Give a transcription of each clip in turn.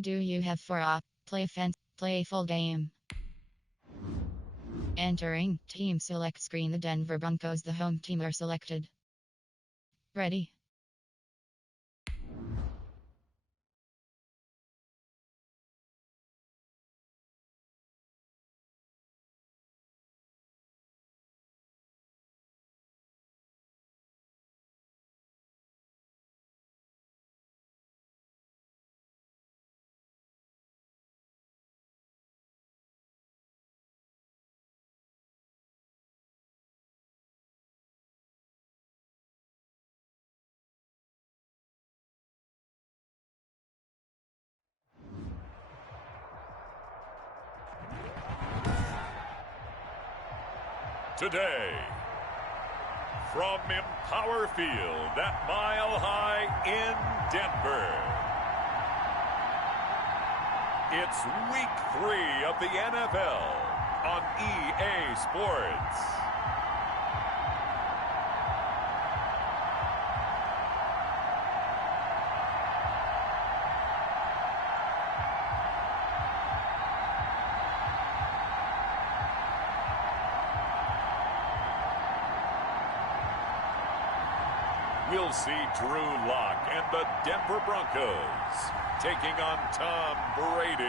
Do you have for a play full game? Entering team select screen. The Denver Broncos, the home team, are selected. Ready? Today, from Empower Field at Mile High in Denver, it's Week 3 of the NFL on EA Sports. We'll see Drew Lock and the Denver Broncos taking on Tom Brady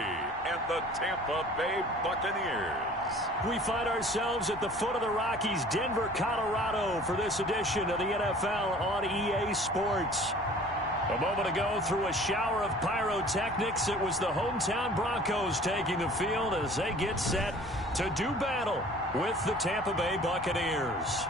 and the Tampa Bay Buccaneers. We find ourselves at the foot of the Rockies, Denver, Colorado, for this edition of the NFL on EA Sports. A moment ago, through a shower of pyrotechnics, it was the hometown Broncos taking the field as they get set to do battle with the Tampa Bay Buccaneers.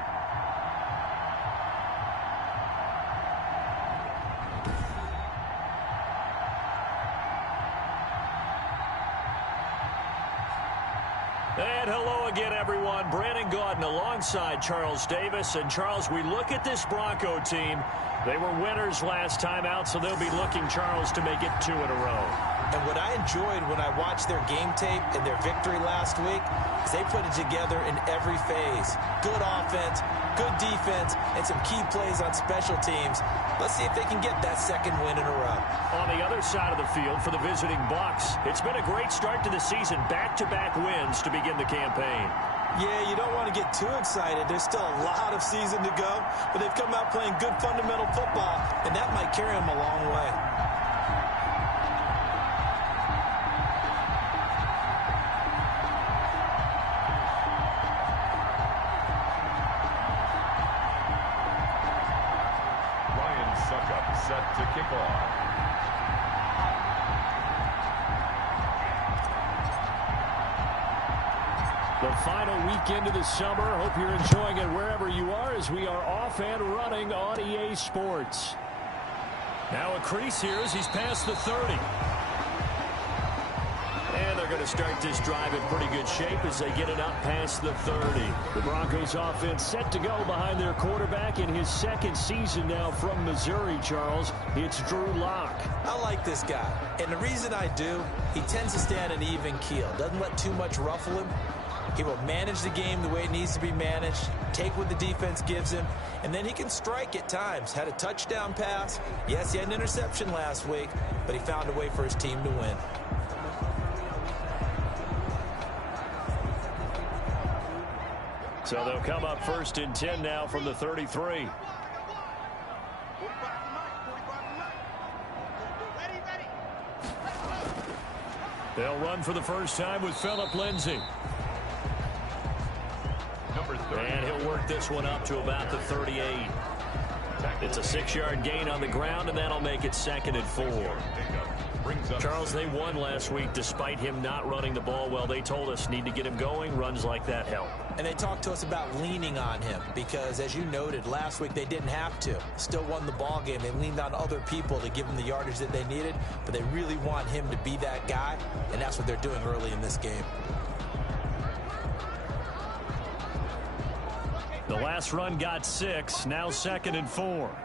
And hello again, everyone. Brandon Gaudin alongside Charles Davis. And, Charles, we look at this Bronco team. They were winners last time out, so they'll be looking, Charles, to make it 2 in a row. And what I enjoyed when I watched their game tape and their victory last week is they put it together in every phase. Good offense, good defense, and some key plays on special teams. Let's see if they can get that second win in a row. On the other side of the field for the visiting Bucs, it's been a great start to the season. Back-to-back wins to begin the campaign. Yeah, you don't want to get too excited. There's still a lot of season to go, but they've come out playing good fundamental football, and that might carry them a long way. Set to kick off. The final weekend of the summer. Hope you're enjoying it wherever you are as we are off and running on EA Sports. Now a crease here as he's past the 30. And they're going to start this drive in pretty good shape as they get it up past the 30. The Broncos offense set to go behind their quarterback in his second season now from Missouri, Charles. It's Drew Lock. I like this guy, and the reason I do, he tends to stay on an even keel, doesn't let too much ruffle him. He will manage the game the way it needs to be managed, take what the defense gives him, and then he can strike at times. Had a touchdown pass. Yes, he had an interception last week, but he found a way for his team to win. So they'll come up 1st and 10 now from the 33. They'll run for the first time with Phillip Lindsay. And he'll work this one up to about the 38. It's a 6-yard gain on the ground, and that'll make it 2nd and 4. Charles, they won last week despite him not running the ball well. They told us need to get him going. Runs like that help. And they talked to us about leaning on him because, as you noted, last week they didn't have to. Still won the ball game. They leaned on other people to give them the yardage that they needed, but they really want him to be that guy, and that's what they're doing early in this game. The last run got 6. Now 2nd and 4.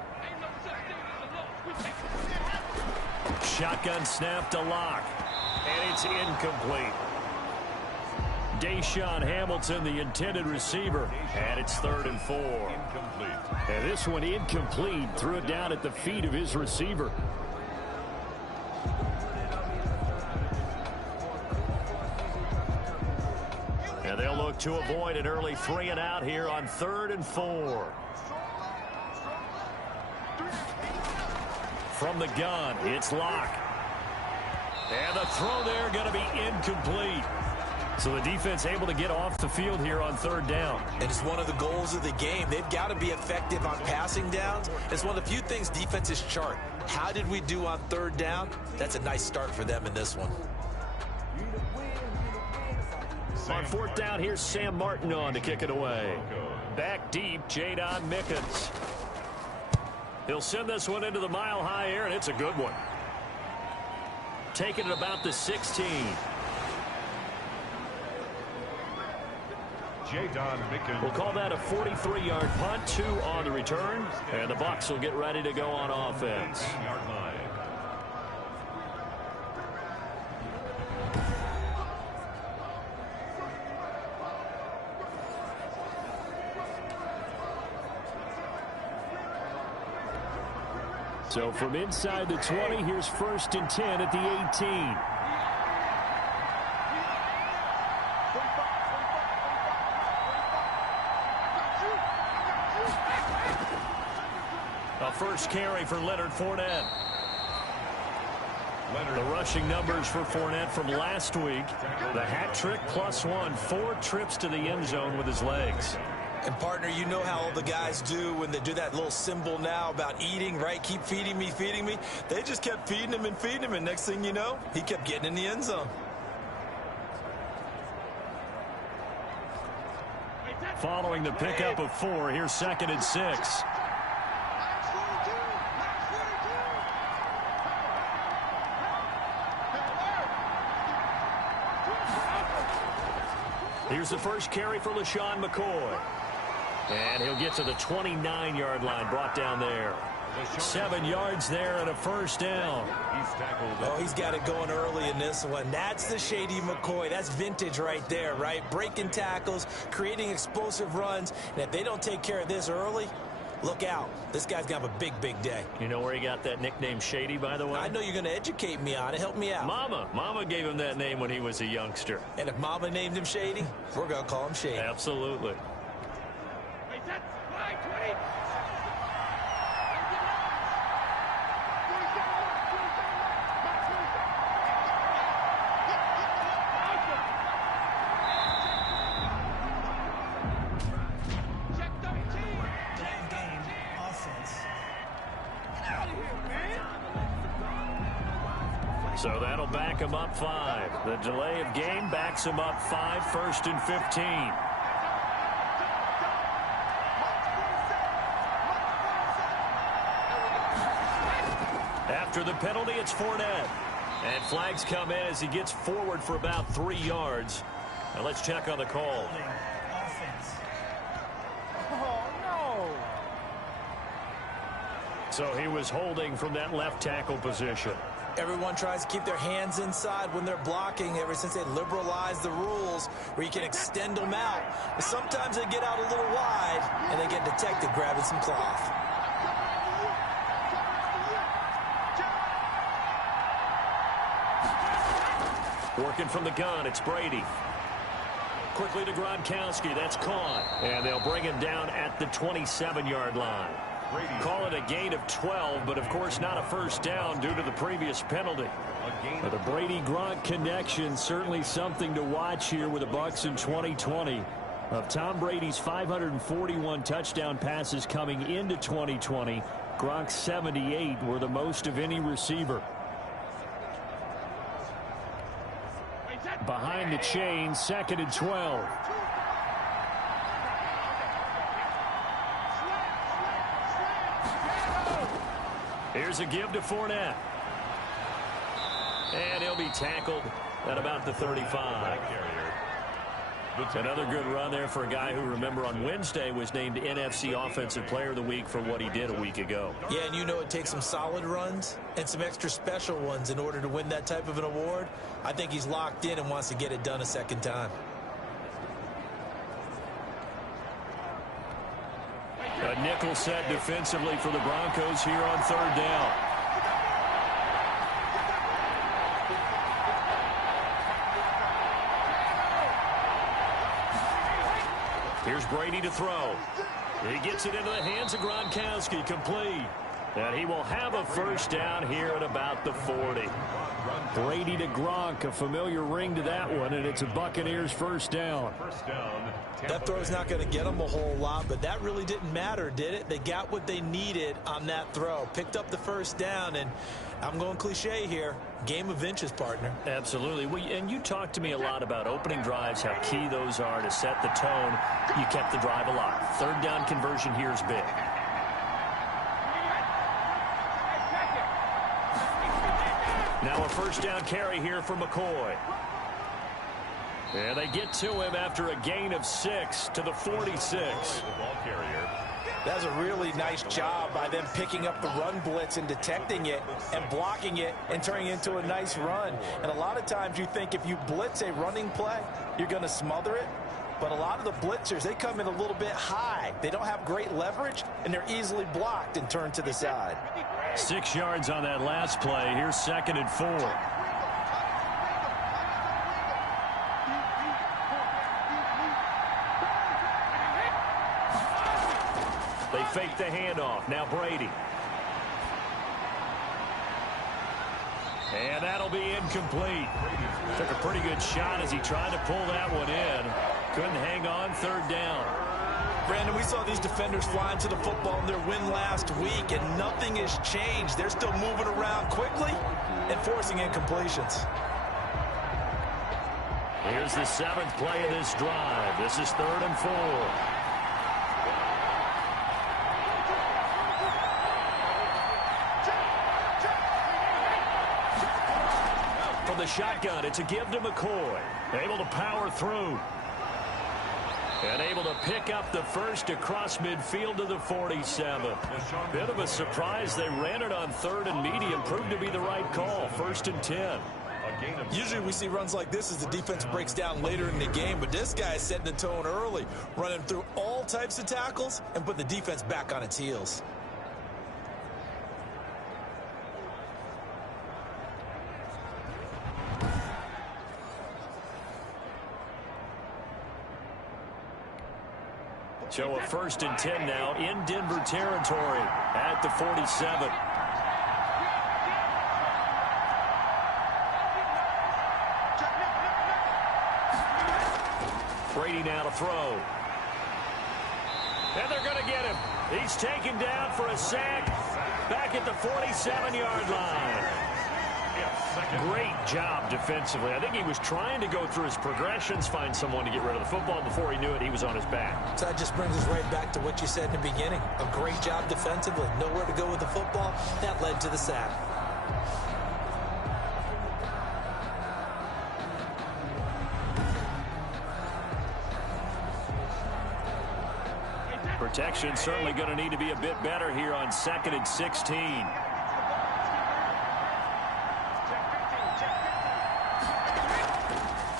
Shotgun snap to Lock. And it's incomplete. Deshaun Hamilton, the intended receiver. And it's 3rd and 4. And this one incomplete. Threw it down at the feet of his receiver. to avoid an early 3-and-out here on 3rd and 4. From the gun, it's Locke. And the throw there going to be incomplete. So the defense able to get off the field here on 3rd down. And it's one of the goals of the game. They've got to be effective on passing downs. It's one of the few things defenses chart. How did we do on 3rd down? That's a nice start for them in this one. On 4th down, here's Sam Martin on to kick it away. Back deep, Jadon Mickens. He'll send this one into the mile-high air, and it's a good one. Taking it about the 16. We'll call that a 43-yard punt, 2 on the return, and the Bucs will get ready to go on offense. So from inside the 20, here's 1st and 10 at the 18. A first carry for Leonard Fournette. The rushing numbers for Fournette from last week. The hat trick +1, 4 trips to the end zone with his legs. And, partner, you know how all the guys do when they do that little symbol now about eating, right? Keep feeding me, feeding me. They just kept feeding him, and next thing you know, he kept getting in the end zone. Following the pickup of 4, here's 2nd and 6. Here's the first carry for LaShawn McCoy. And he'll get to the 29-yard line, brought down there. 7 yards there and a first down. Oh, he's got it going early in this one. That's the Shady McCoy. That's vintage right there, right? Breaking tackles, creating explosive runs. And if they don't take care of this early, look out. This guy's going to have a big, big day. You know where he got that nickname Shady, by the way? I know you're going to educate me on it. Help me out. Mama gave him that name when he was a youngster. And if Mama named him Shady, we're going to call him Shady. Absolutely. So that'll back him up 5. The delay of game backs him up 5, 1st and 15. After the penalty, it's Fournette. And flags come in as he gets forward for about 3 yards. Now let's check on the call. So he was holding from that left tackle position. Everyone tries to keep their hands inside when they're blocking ever since they liberalized the rules where you can extend them out. But sometimes they get out a little wide and they get detected grabbing some cloth. Working from the gun, it's Brady. Quickly to Gronkowski, that's caught. And they'll bring him down at the 27-yard line. Call it a gain of 12, but of course not a first down due to the previous penalty. But the Brady-Gronk connection, certainly something to watch here with the Bucs in 2020. Of Tom Brady's 541 touchdown passes coming into 2020, Gronk's 78 were the most of any receiver. Behind the chain, 2nd and 12. Here's a give to Fournette. And he'll be tackled at about the 35. Another good run there for a guy who, remember, on Wednesday was named NFC Offensive Player of the Week for what he did a week ago. Yeah, and you know it takes some solid runs and some extra special ones in order to win that type of an award. I think he's locked in and wants to get it done a second time. A nickel set defensively for the Broncos here on 3rd down. Here's Brady to throw. He gets it into the hands of Gronkowski, complete. And he will have a first down here at about the 40. Brady to Gronk, a familiar ring to that one, and it's a Buccaneers first down. That throw's not going to get them a whole lot, but that really didn't matter, did it? They got what they needed on that throw. Picked up the first down, and I'm going cliche here. Game of inches, partner. Absolutely. And you talked to me a lot about opening drives, how key those are to set the tone. You kept the drive alive. Third down conversion here is big. Now a first down carry here for McCoy. And they get to him after a gain of 6 to the 46. That's a really nice job by them picking up the run blitz and detecting it and blocking it and turning it into a nice run. And a lot of times you think if you blitz a running play, you're going to smother it. But a lot of the blitzers, they come in a little bit high. They don't have great leverage, and they're easily blocked and turned to the side. 6 yards on that last play. Here's 2nd and 4. They fake the handoff. Now Brady. And that'll be incomplete. Took a pretty good shot as he tried to pull that one in. Couldn't hang on. Third down. Brandon, we saw these defenders flying to the football in their win last week, and nothing has changed. They're still moving around quickly and forcing incompletions. Here's the 7th play of this drive. This is 3rd and 4. From the shotgun, it's a give to McCoy. Able to power through. And able to pick up the first across midfield to the 47. Bit of a surprise. They ran it on 3rd and medium. Proved to be the right call. 1st and 10. Usually we see runs like this as the defense breaks down later in the game, but this guy is setting the tone early, running through all types of tackles and put the defense back on its heels. So a 1st and 10 now in Denver territory at the 47. Brady now to throw. And they're going to get him. He's taken down for a sack back at the 47-yard line. Great job defensively. I think he was trying to go through his progressions, find someone to get rid of the football. Before he knew it, he was on his back. So that just brings us right back to what you said in the beginning. A great job defensively. Nowhere to go with the football. That led to the sack. Protection certainly going to need to be a bit better here on 2nd and 16.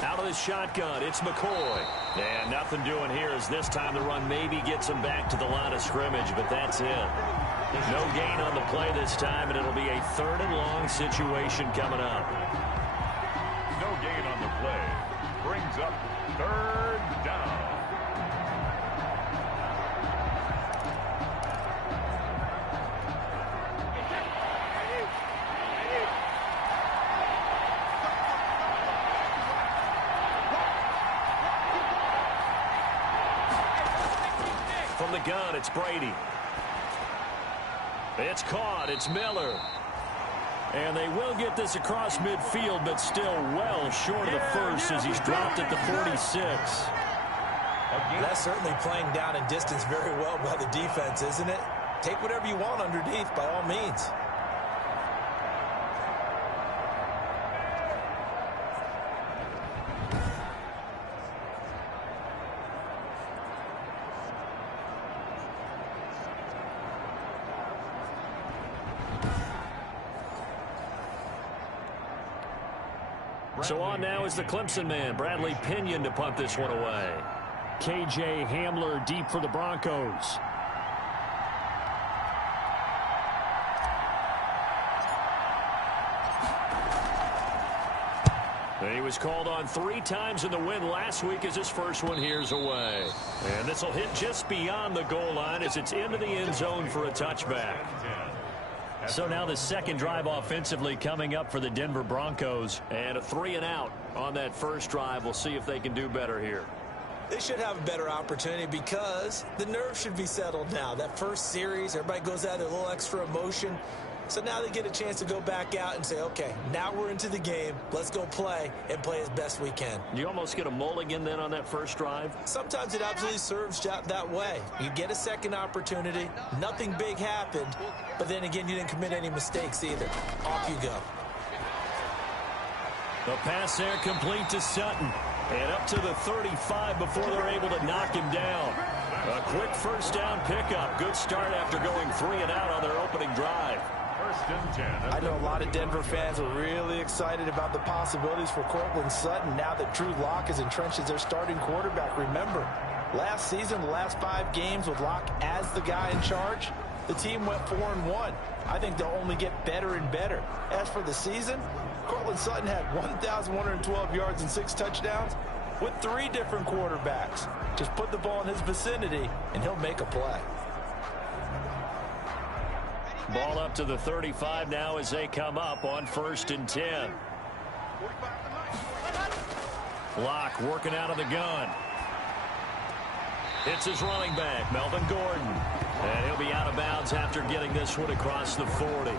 Out of the shotgun, it's McCoy. And nothing doing here as this time the run maybe gets him back to the line of scrimmage, but that's it. No gain on the play this time, and it'll be a 3rd and long situation coming up. No gain on the play. Brings up 3rd down. From the gun, it's Brady. It's caught. It's Miller. And they will get this across midfield, but still well short of the first as he's dropped at the 46. That's certainly playing down in distance very well by the defense, isn't it? Take whatever you want underneath, by all means. So on now is the Clemson man, Bradley Pinion, to punt this one away. KJ Hamler deep for the Broncos. He was called on 3 times in the win last week as his first one here's away. And this will hit just beyond the goal line as it's into the end zone for a touchback. So now the second drive offensively coming up for the Denver Broncos. And a 3-and-out on that first drive. We'll see if they can do better here. They should have a better opportunity because the nerves should be settled now. That first series, everybody goes out with a little extra emotion. So now they get a chance to go back out and say, okay, now we're into the game. Let's go play and play as best we can. You almost get a mulligan then on that first drive? Sometimes it absolutely serves that way. You get a second opportunity. Nothing big happened. But then again, you didn't commit any mistakes either. Off you go. The pass there complete to Sutton. And up to the 35 before they're able to knock him down. A quick first down pickup. Good start after going 3-and-out on their opening drive. I know a lot of Denver fans are really excited about the possibilities for Cortland Sutton now that Drew Lock is entrenched as their starting quarterback. Remember, last season, the last 5 games with Lock as the guy in charge, the team went 4-1. I think they'll only get better and better. As for the season, Cortland Sutton had 1,112 yards and 6 touchdowns with 3 different quarterbacks. Just put the ball in his vicinity, and he'll make a play. Ball up to the 35 now as they come up on 1st and 10. Lock working out of the gun. It's his running back, Melvin Gordon. And he'll be out of bounds after getting this one across the 40.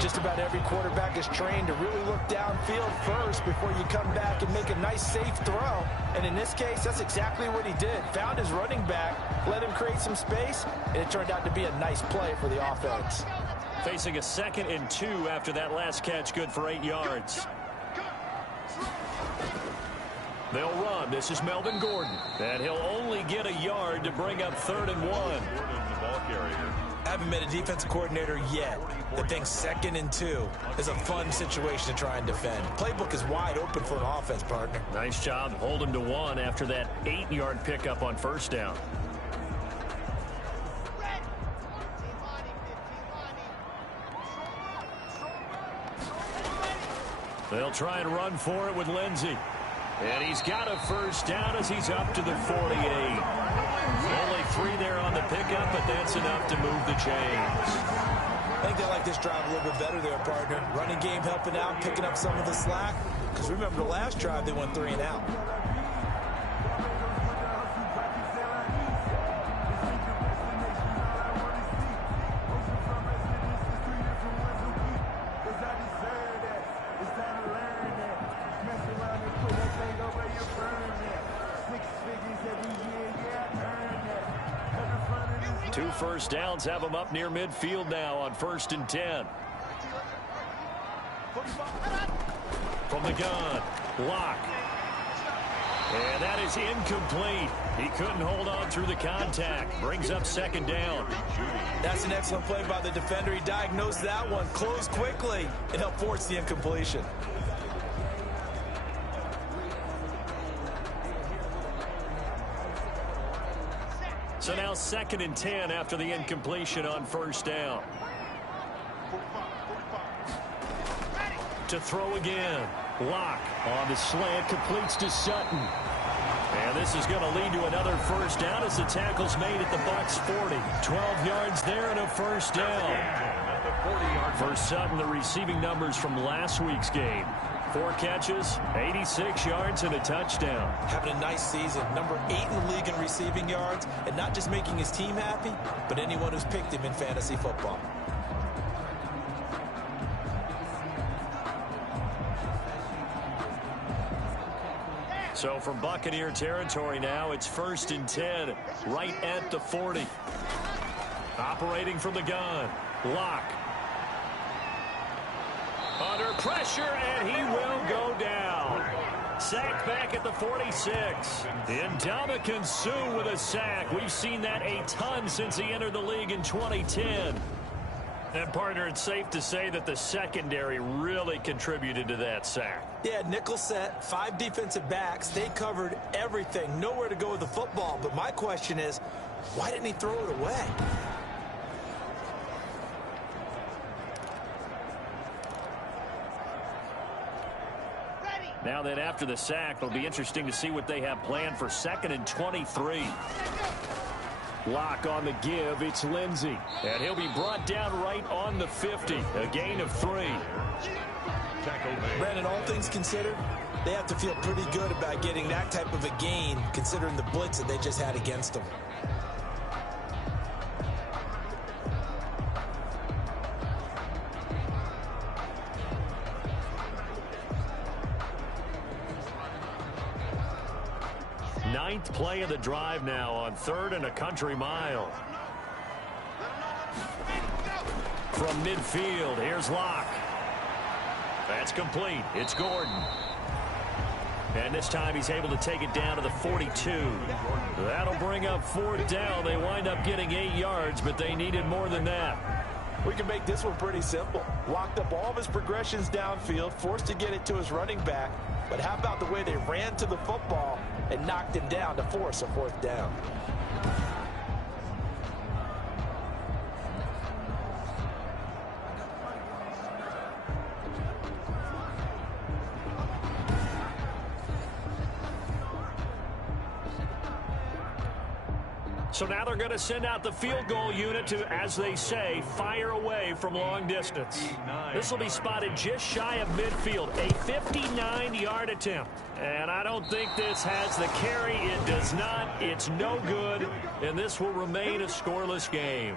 Just about every quarterback is trained to really look downfield first before you come back and make a nice, safe throw. And in this case, that's exactly what he did. Found his running back, let him create some space, and it turned out to be a nice play for the offense. Facing a 2nd and 2 after that last catch, good for 8 yards. They'll run. This is Melvin Gordon. And he'll only get a yard to bring up 3rd and 1. I haven't met a defensive coordinator yet that thinks 2nd and 2 is a fun situation to try and defend. Playbook is wide open for an offense, partner. Nice job. Hold him to 1 after that 8-yard pickup on 1st down. They'll try and run for it with Lindsey. And he's got a 1st down as he's up to the 48. Only 3 there on the pickup, but that's enough to move the chains. I think they like this drive a little bit better there, partner. Running game helping out, picking up some of the slack. Because remember, the last drive, they went 3-and-out. Two first downs have them up near midfield now on 1st and 10. From the gun, Lock. And that is incomplete. He couldn't hold on through the contact. Brings up 2nd down. That's an excellent play by the defender. He diagnosed that one, closed quickly, and helped force the incompletion. So now 2nd and 10 after the incompletion on 1st down. To throw again. Lock on the slant, completes to Sutton. And this is going to lead to another 1st down as the tackle's made at the Bucs 40. 12 yards there and a 1st down. For Sutton, the receiving numbers from last week's game. 4 catches, 86 yards, and a touchdown. Having a nice season. Number 8 in the league in receiving yards. And not just making his team happy, but anyone who's picked him in fantasy football. So from Buccaneer territory now, it's 1st and 10, right at the 40. Operating from the gun, Lock. Under pressure, and he will go down. Sacked back at the 46. Ndamukong Suh with a sack. We've seen that a ton since he entered the league in 2010. And, partner, it's safe to say that the secondary really contributed to that sack. Yeah, nickel set, 5 defensive backs. They covered everything. Nowhere to go with the football. But my question is, why didn't he throw it away? Now then, after the sack, it'll be interesting to see what they have planned for 2nd and 23. Lock on the give. It's Lindsey. And he'll be brought down right on the 50. A gain of 3. Brandon, all things considered, they have to feel pretty good about getting that type of a gain, considering the blitz that they just had against them. Ninth play of the drive now on 3rd and a country mile. From midfield, here's Locke. That's complete. It's Gordon. And this time he's able to take it down to the 42. That'll bring up 4th down. They wind up getting 8 yards, but they needed more than that. We can make this one pretty simple. Locked up all of his progressions downfield, forced to get it to his running back. But how about the way they ran to the football and knocked him down to force a 4th down? So now they're going to send out the field goal unit to, as they say, fire away from long distance. This will be spotted just shy of midfield, a 59-yard attempt. And I don't think this has the carry. It does not. It's no good, and this will remain a scoreless game.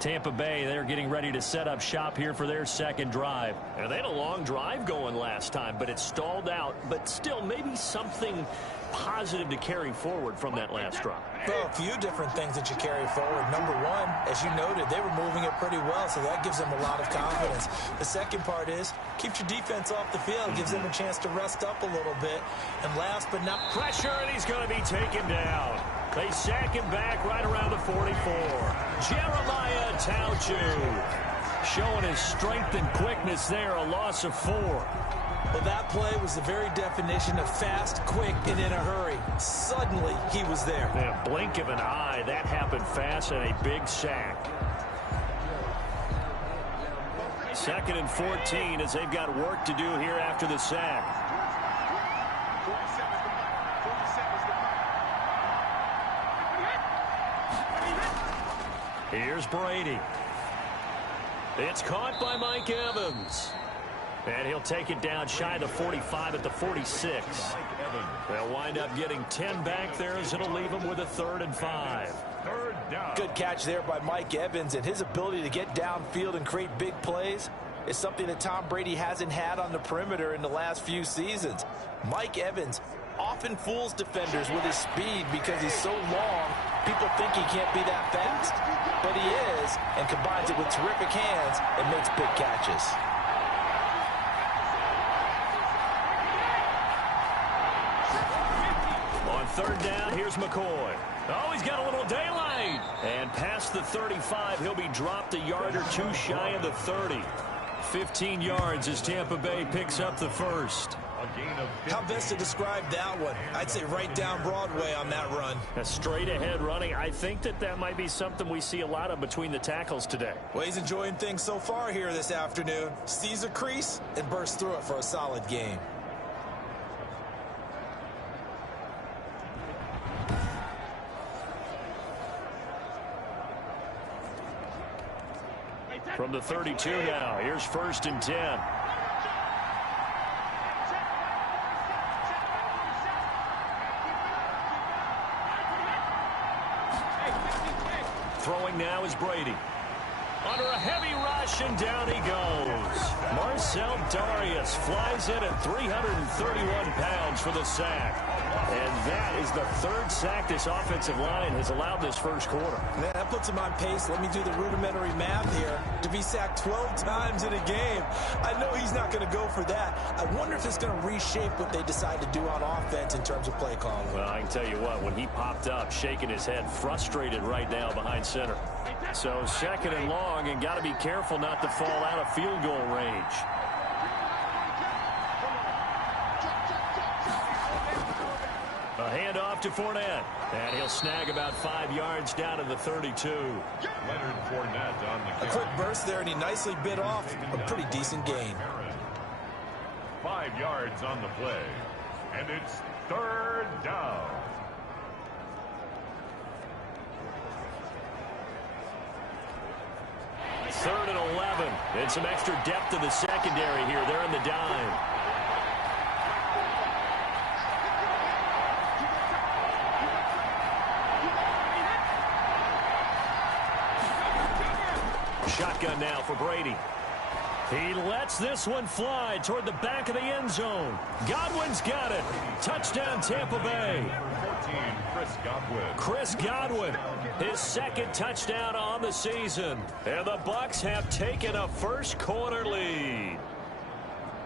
Tampa Bay, they're getting ready to set up shop here for their 2nd drive. And they had a long drive going last time, but it stalled out. But still, maybe something positive to carry forward from that last drive. Well, a few different things that you carry forward. Number one, as you noted, they were moving it pretty well, so that gives them a lot of confidence. The second part is, keeps your defense off the field, gives them a chance to rest up a little bit. And last but not... Pressure, and he's going to be taken down. They sack him back right around the 44. Jeremiah Tauchu showing his strength and quickness there, a loss of 4. Well, that play was the very definition of fast, quick, and in a hurry. Suddenly, he was there. Yeah, blink of an eye, that happened fast, and a big sack. 2nd and 14 as they've got work to do here after the sack. Here's Brady. It's caught by Mike Evans. And he'll take it down shy of the 45 at the 46. They'll wind up getting 10 back there as it'll leave them with a 3rd and 5. Good catch there by Mike Evans, and his ability to get downfield and create big plays is something that Tom Brady hasn't had on the perimeter in the last few seasons. Mike Evans often fools defenders with his speed because he's so long, people think he can't be that fast. But he is, and combines it with terrific hands and makes big catches. On 3rd down, here's McCoy. Oh, he's got a little daylight. And past the 35, he'll be dropped a yard or 2 shy of the 30. 15 yards as Tampa Bay picks up the 1st. How best to describe that one? I'd say right down Broadway on that run. A straight ahead running. I think that might be something we see a lot of between the tackles today. Well, he's enjoying things so far here this afternoon. Sees a crease and bursts through it for a solid game. From the 32 now, here's 1st and 10. Throwing now is Brady. Under a heavy rush, and down he goes. Marcel Darius flies in at 331 pounds for the sack. And that is the 3rd sack this offensive line has allowed this 1st quarter. Man, that puts him on pace. Let me do the rudimentary math here. To be sacked 12 times in a game, I know he's not going to go for that. I wonder if it's going to reshape what they decide to do on offense in terms of play calling. Well, I can tell you what, when he popped up, shaking his head, frustrated right now behind center. So 2nd and long, and got to be careful not to fall out of field goal range. A handoff off to Fournette. And he'll snag about 5 yards down to the 32. Leonard Fournette on the A quick burst there, and he nicely bit off a pretty decent gain. 5 yards on the play. And it's third down. Third and 11. And some extra depth to the secondary here. They're in the dime. Shotgun now for Brady. He lets this one fly toward the back of the end zone. Godwin's got it. Touchdown, Tampa Bay. 14, Chris Godwin. Chris Godwin, his second touchdown on the season. And the Bucs have taken a first quarter lead.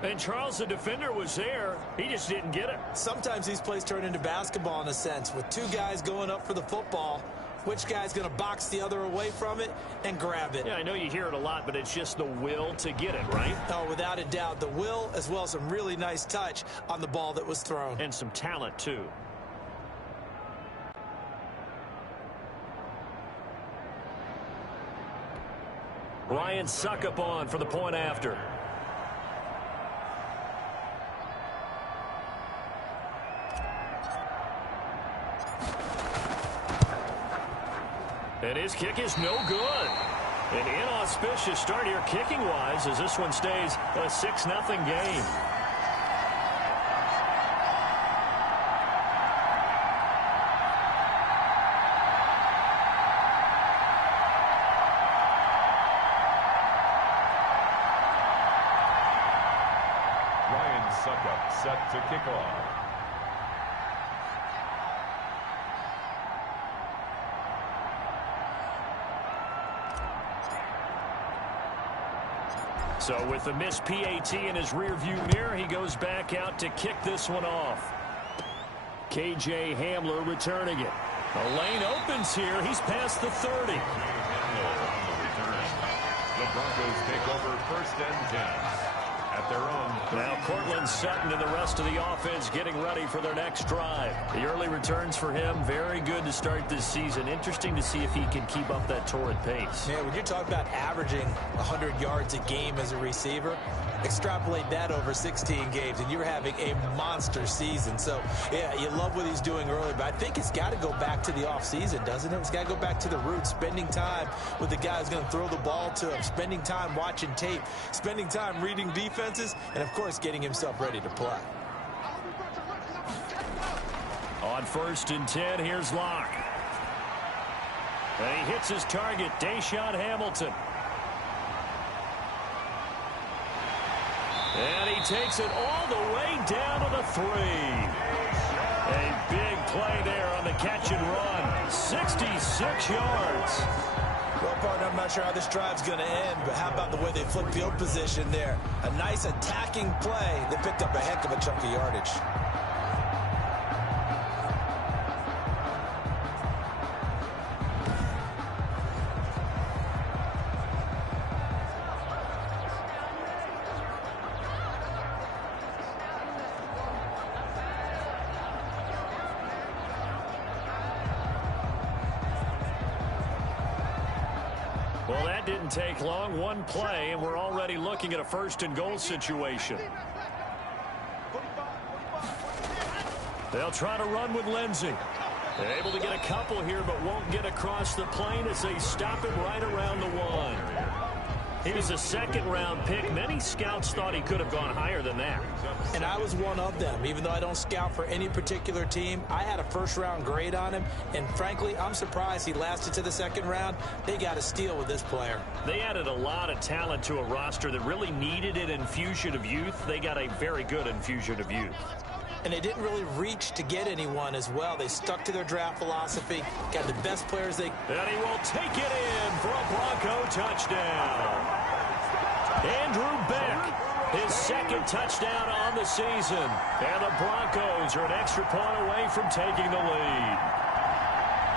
And Charles, the defender, was there. He just didn't get it. Sometimes these plays turn into basketball in a sense, with two guys going up for the football. Which guy's going to box the other away from it and grab it? Yeah, I know you hear it a lot, but it's just the will to get it, right? Oh, without a doubt. The will, as well as some really nice touch on the ball that was thrown. And some talent, too. Ryan Suckup on for the point after. And his kick is no good. An inauspicious start here kicking-wise as this one stays a 6-0 game. Ryan Suckup set to kick off. So with the missed PAT in his rearview mirror, he goes back out to kick this one off. KJ Hamler returning it. The lane opens here. He's past the 30. The Broncos take over first and 10 at their own. Now Cortland Sutton and the rest of the offense getting ready for their next drive. The early returns for him, very good to start this season. Interesting to see if he can keep up that torrid pace. Yeah, when you're talking about averaging 100 yards a game as a receiver, extrapolate that over 16 games, and you're having a monster season. So, yeah, you love what he's doing early, but I think it's got to go back to the offseason, doesn't it? It's got to go back to the roots, spending time with the guy who's going to throw the ball to him, spending time watching tape, spending time reading defenses, and, of course, getting himself ready to play. On first and 10, here's Locke. And he hits his target, Deshaun Hamilton. And he takes it all the way down to the 3. A big play there on the catch and run. 66 yards. Well, partner, I'm not sure how this drive's going to end, but how about the way they flipped field position there? A nice attacking play. They picked up a heck of a chunk of yardage. Well, that didn't take long. One play, and we're already looking at a first and goal situation. They'll try to run with Lindsey. They're able to get a couple here, but won't get across the plane as they stop him right around the 1. He was a second-round pick. Many scouts thought he could have gone higher than that. And I was one of them. Even though I don't scout for any particular team, I had a first-round grade on him. And frankly, I'm surprised he lasted to the second round. They got a steal with this player. They added a lot of talent to a roster that really needed an infusion of youth. They got a very good infusion of youth. And they didn't really reach to get anyone as well. They stuck to their draft philosophy, got the best players they... And he will take it in for a Bronco touchdown. Andrew Beck, his second touchdown on the season. And the Broncos are an extra point away from taking the lead.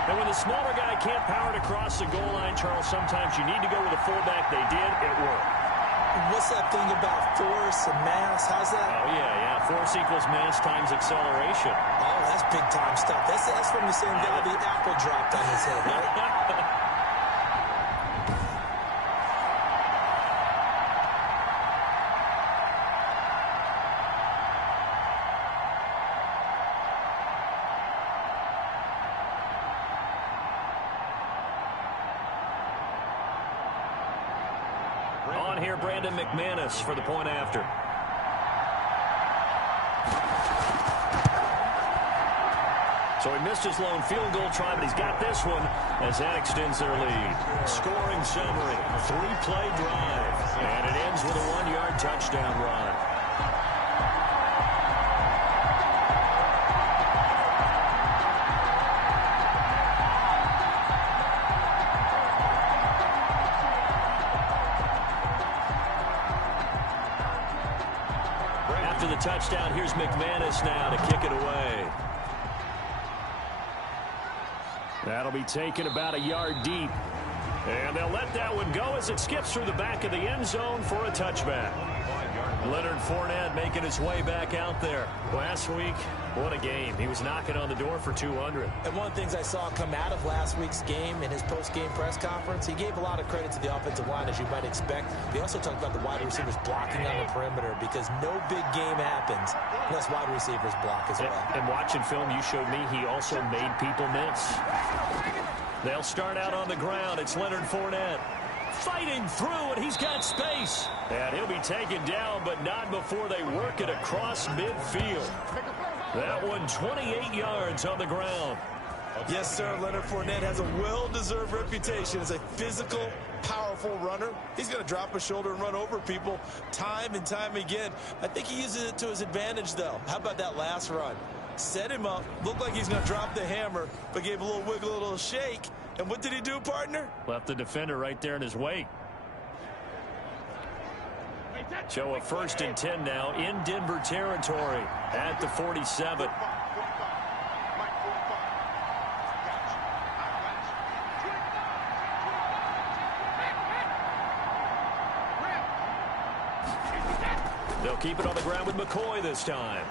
And when the smaller guy can't power it across the goal line, Charles, sometimes you need to go with a fullback. They did. It worked. What's that thing about force and mass? How's that? Oh, yeah. Force equals mass times acceleration. Oh, that's big-time stuff. That's from the same guy the apple dropped on his head, right? On here, Brandon McManus for the point after. So he missed his lone field goal try, but he's got this one as that extends their lead. Scoring summary, 3-play drive, and it ends with a 1-yard touchdown run. After the touchdown, here's McManus now to kick it away. That'll be taken about a yard deep. And they'll let that one go as it skips through the back of the end zone for a touchback. Leonard Fournette making his way back out there. Last week, what a game. He was knocking on the door for 200. And one of the things I saw come out of last week's game in his post-game press conference, he gave a lot of credit to the offensive line, as you might expect. He also talked about the wide receivers blocking on the perimeter because no big game happens unless wide receivers block as well. And watching film, you showed me he also made people miss. They'll start out on the ground. It's Leonard Fournette fighting through, and he's got space. And he'll be taken down, but not before they work it across midfield. That one 28 yards on the ground. Yes, sir. Leonard Fournette has a well-deserved reputation as a physical, powerful runner. He's going to drop a shoulder and run over people time and time again. I think he uses it to his advantage, though. How about that last run? Set him up, looked like he's going to drop the hammer, but gave a little wiggle, a little shake. And what did he do, partner? Left the defender right there in his wake. So a 1st and 10 now in Denver territory at the 47. They'll keep it on the ground with McCoy this time.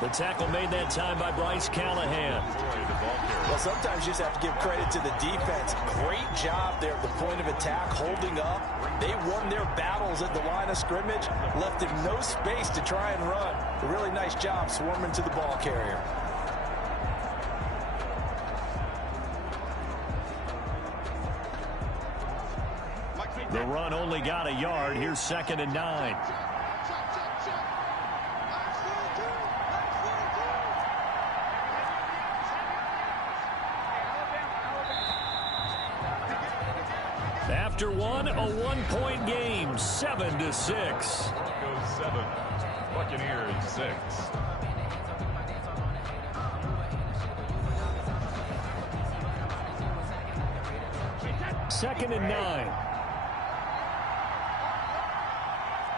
The tackle made that time by Bryce Callahan. Well, sometimes you just have to give credit to the defense. Great job there at the point of attack, holding up. They won their battles at the line of scrimmage, left him no space to try and run. A really nice job swarming to the ball carrier. The run only got a yard. Here's 2nd and 9. After one, a 1-point game, 7-6. Broncos 7, Buccaneers 6. Second and 9.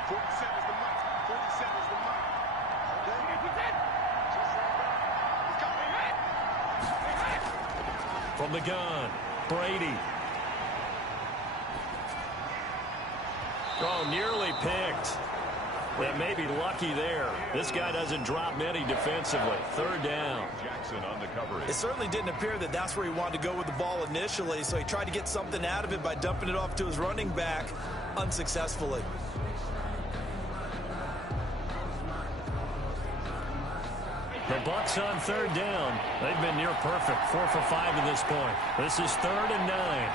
47 is the mark. 47 is the mark. From the gun, Brady. Oh, nearly picked. That may be lucky there. This guy doesn't drop many defensively. 3rd down. Jackson on the coverage. It certainly didn't appear that that's where he wanted to go with the ball initially, so he tried to get something out of it by dumping it off to his running back unsuccessfully. The Bucs on 3rd down. They've been near perfect. 4 for 5 to this point. This is 3rd and 9.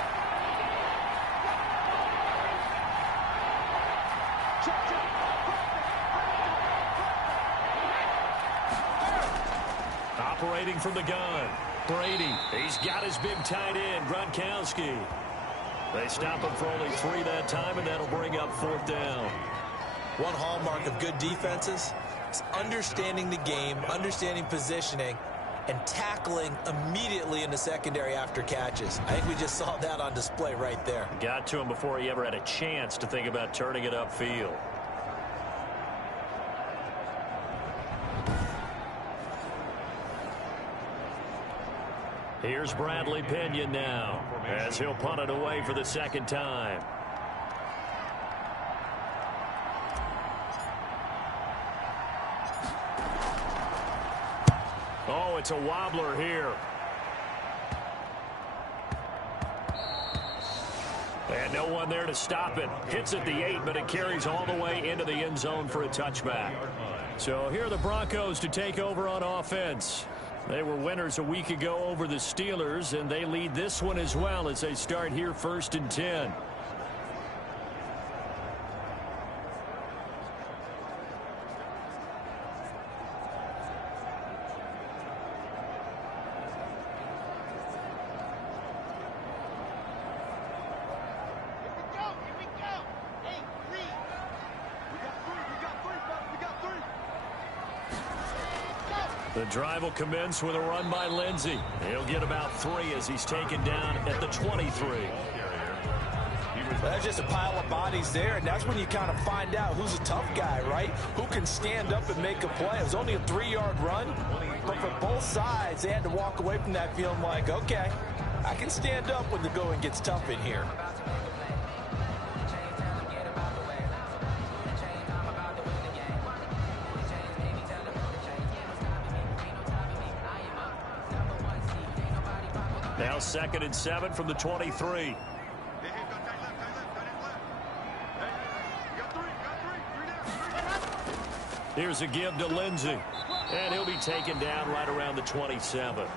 Operating from the gun, Brady. He's got his big tight end, Gronkowski. They stop him for only 3 that time, and that'll bring up 4th down. One hallmark of good defenses is understanding the game, understanding positioning, and tackling immediately in the secondary after catches. I think we just saw that on display right there. Got to him before he ever had a chance to think about turning it upfield. Here's Bradley Pinion now as he'll punt it away for the 2nd time. Oh, it's a wobbler here. And no one there to stop it. Hits at the 8, but it carries all the way into the end zone for a touchback. So here are the Broncos to take over on offense. They were winners a week ago over the Steelers, and they lead this one as well as they start here 1st and 10. The drive will commence with a run by Lindsey. He'll get about 3 as he's taken down at the 23. That's just a pile of bodies there, and that's when you kind of find out who's a tough guy, right? Who can stand up and make a play. It was only a 3-yard run, but for both sides, they had to walk away from that feeling like, okay, I can stand up when the going gets tough in here. Now 2nd and 7 from the 23. Here's a give to Lindsey. And he'll be taken down right around the 27.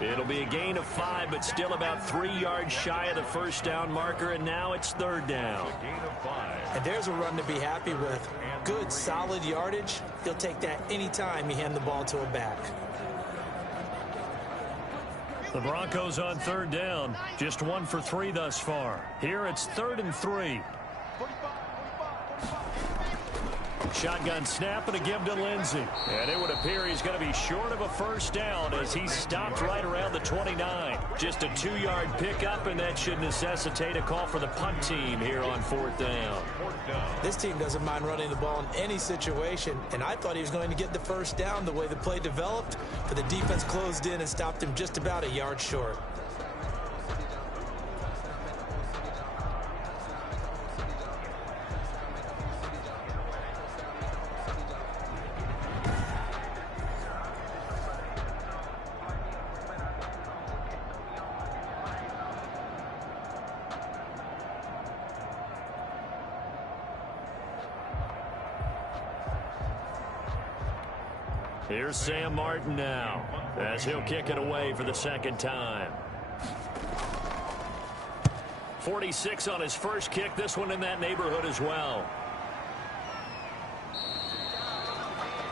It'll be a gain of 5, but still about 3 yards shy of the first down marker, and now it's 3rd down. And there's a run to be happy with. Good, solid yardage. He'll take that anytime you hand the ball to a back. The Broncos on 3rd down. Just 1 for 3 thus far. Here it's 3rd and 3. Shotgun snap and a give to Lindsey. And it would appear he's going to be short of a first down as he's stopped right around the 29. Just a 2-yard pickup, and that should necessitate a call for the punt team here on 4th down. This team doesn't mind running the ball in any situation, and I thought he was going to get the first down the way the play developed, but the defense closed in and stopped him just about a yard short. Here's Sam Martin now as he'll kick it away for the 2nd time. 46 on his first kick. This one in that neighborhood as well.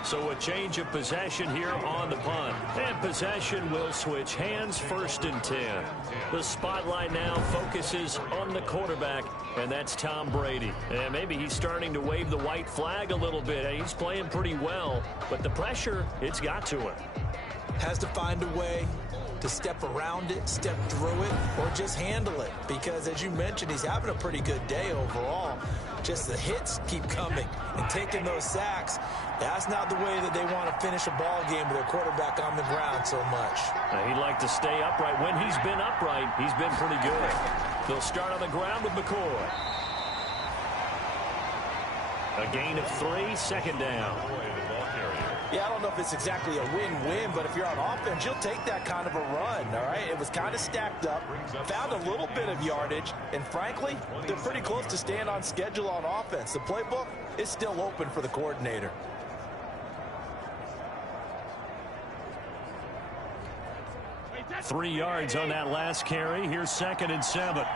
So a change of possession here on the punt. And possession will switch hands 1st and 10. The spotlight now focuses on the quarterback, and that's Tom Brady. And maybe he's starting to wave the white flag a little bit. He's playing pretty well, but the pressure, it's got to him. Has to find a way to step around it, step through it, or just handle it. Because, as you mentioned, he's having a pretty good day overall. Just the hits keep coming and taking those sacks. That's not the way that they want to finish a ball game with their quarterback on the ground so much. He'd like to stay upright. When he's been upright, he's been pretty good. They'll start on the ground with McCoy. A gain of 3, 2nd down. Yeah, I don't know if it's exactly a win-win, but if you're on offense, you'll take that kind of a run, all right? It was kind of stacked up, found a little bit of yardage, and frankly, they're pretty close to staying on schedule on offense. The playbook is still open for the coordinator. Three yards on that last carry. Here's 2nd and 7.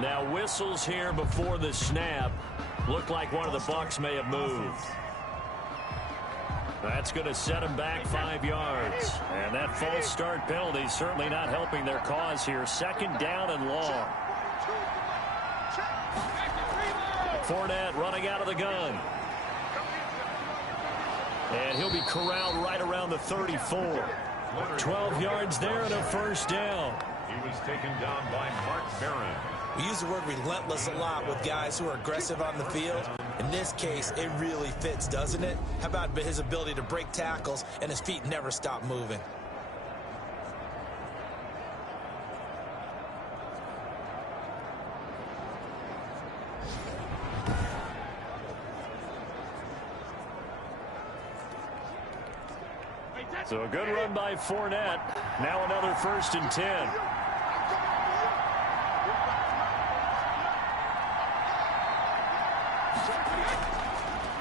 Now whistles here before the snap. Looked like one of the Bucs may have moved. That's going to set him back 5 yards. And that false start penalty certainly not helping their cause here. 2nd down and long. Fournette running out of the gun. And he'll be corralled right around the 34. 12 yards there and a first down. He was taken down by Mark Barron. We use the word relentless a lot with guys who are aggressive on the field. In this case, it really fits, doesn't it? How about his ability to break tackles and his feet never stop moving? So a good run by Fournette. Now another 1st and 10.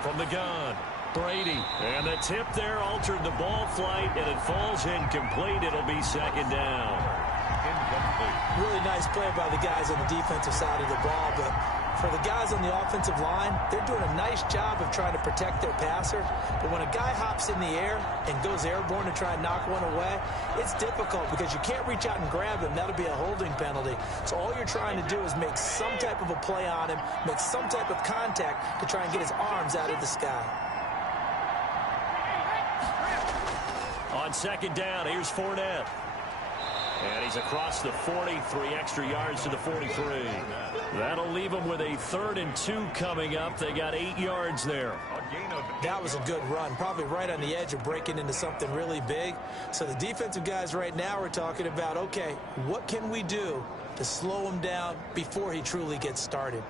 From the gun, Brady. And the tip there altered the ball flight, and it falls incomplete. It'll be 2nd down. Really nice play by the guys on the defensive side of the ball, but for the guys on the offensive line, they're doing a nice job of trying to protect their passer. But when a guy hops in the air and goes airborne to try and knock one away, it's difficult because you can't reach out and grab him. That'll be a holding penalty. So all you're trying to do is make some type of a play on him, make some type of contact to try and get his arms out of the sky. On 2nd down, here's Fournette. And he's across the 40, 3 extra yards to the 43. That'll leave them with a 3rd and 2 coming up. They got 8 yards there. That was a good run, probably right on the edge of breaking into something really big. So the defensive guys right now are talking about, okay, what can we do to slow him down before he truly gets started?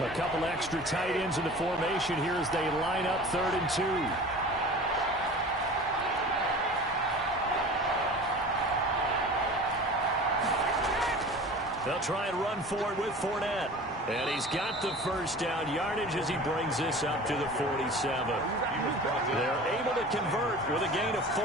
A couple extra tight ends in the formation here as they line up 3rd and 2. They'll try and run for it with Fournette. And he's got the 1st down yardage as he brings this up to the 47. They're able to convert with a gain of 4.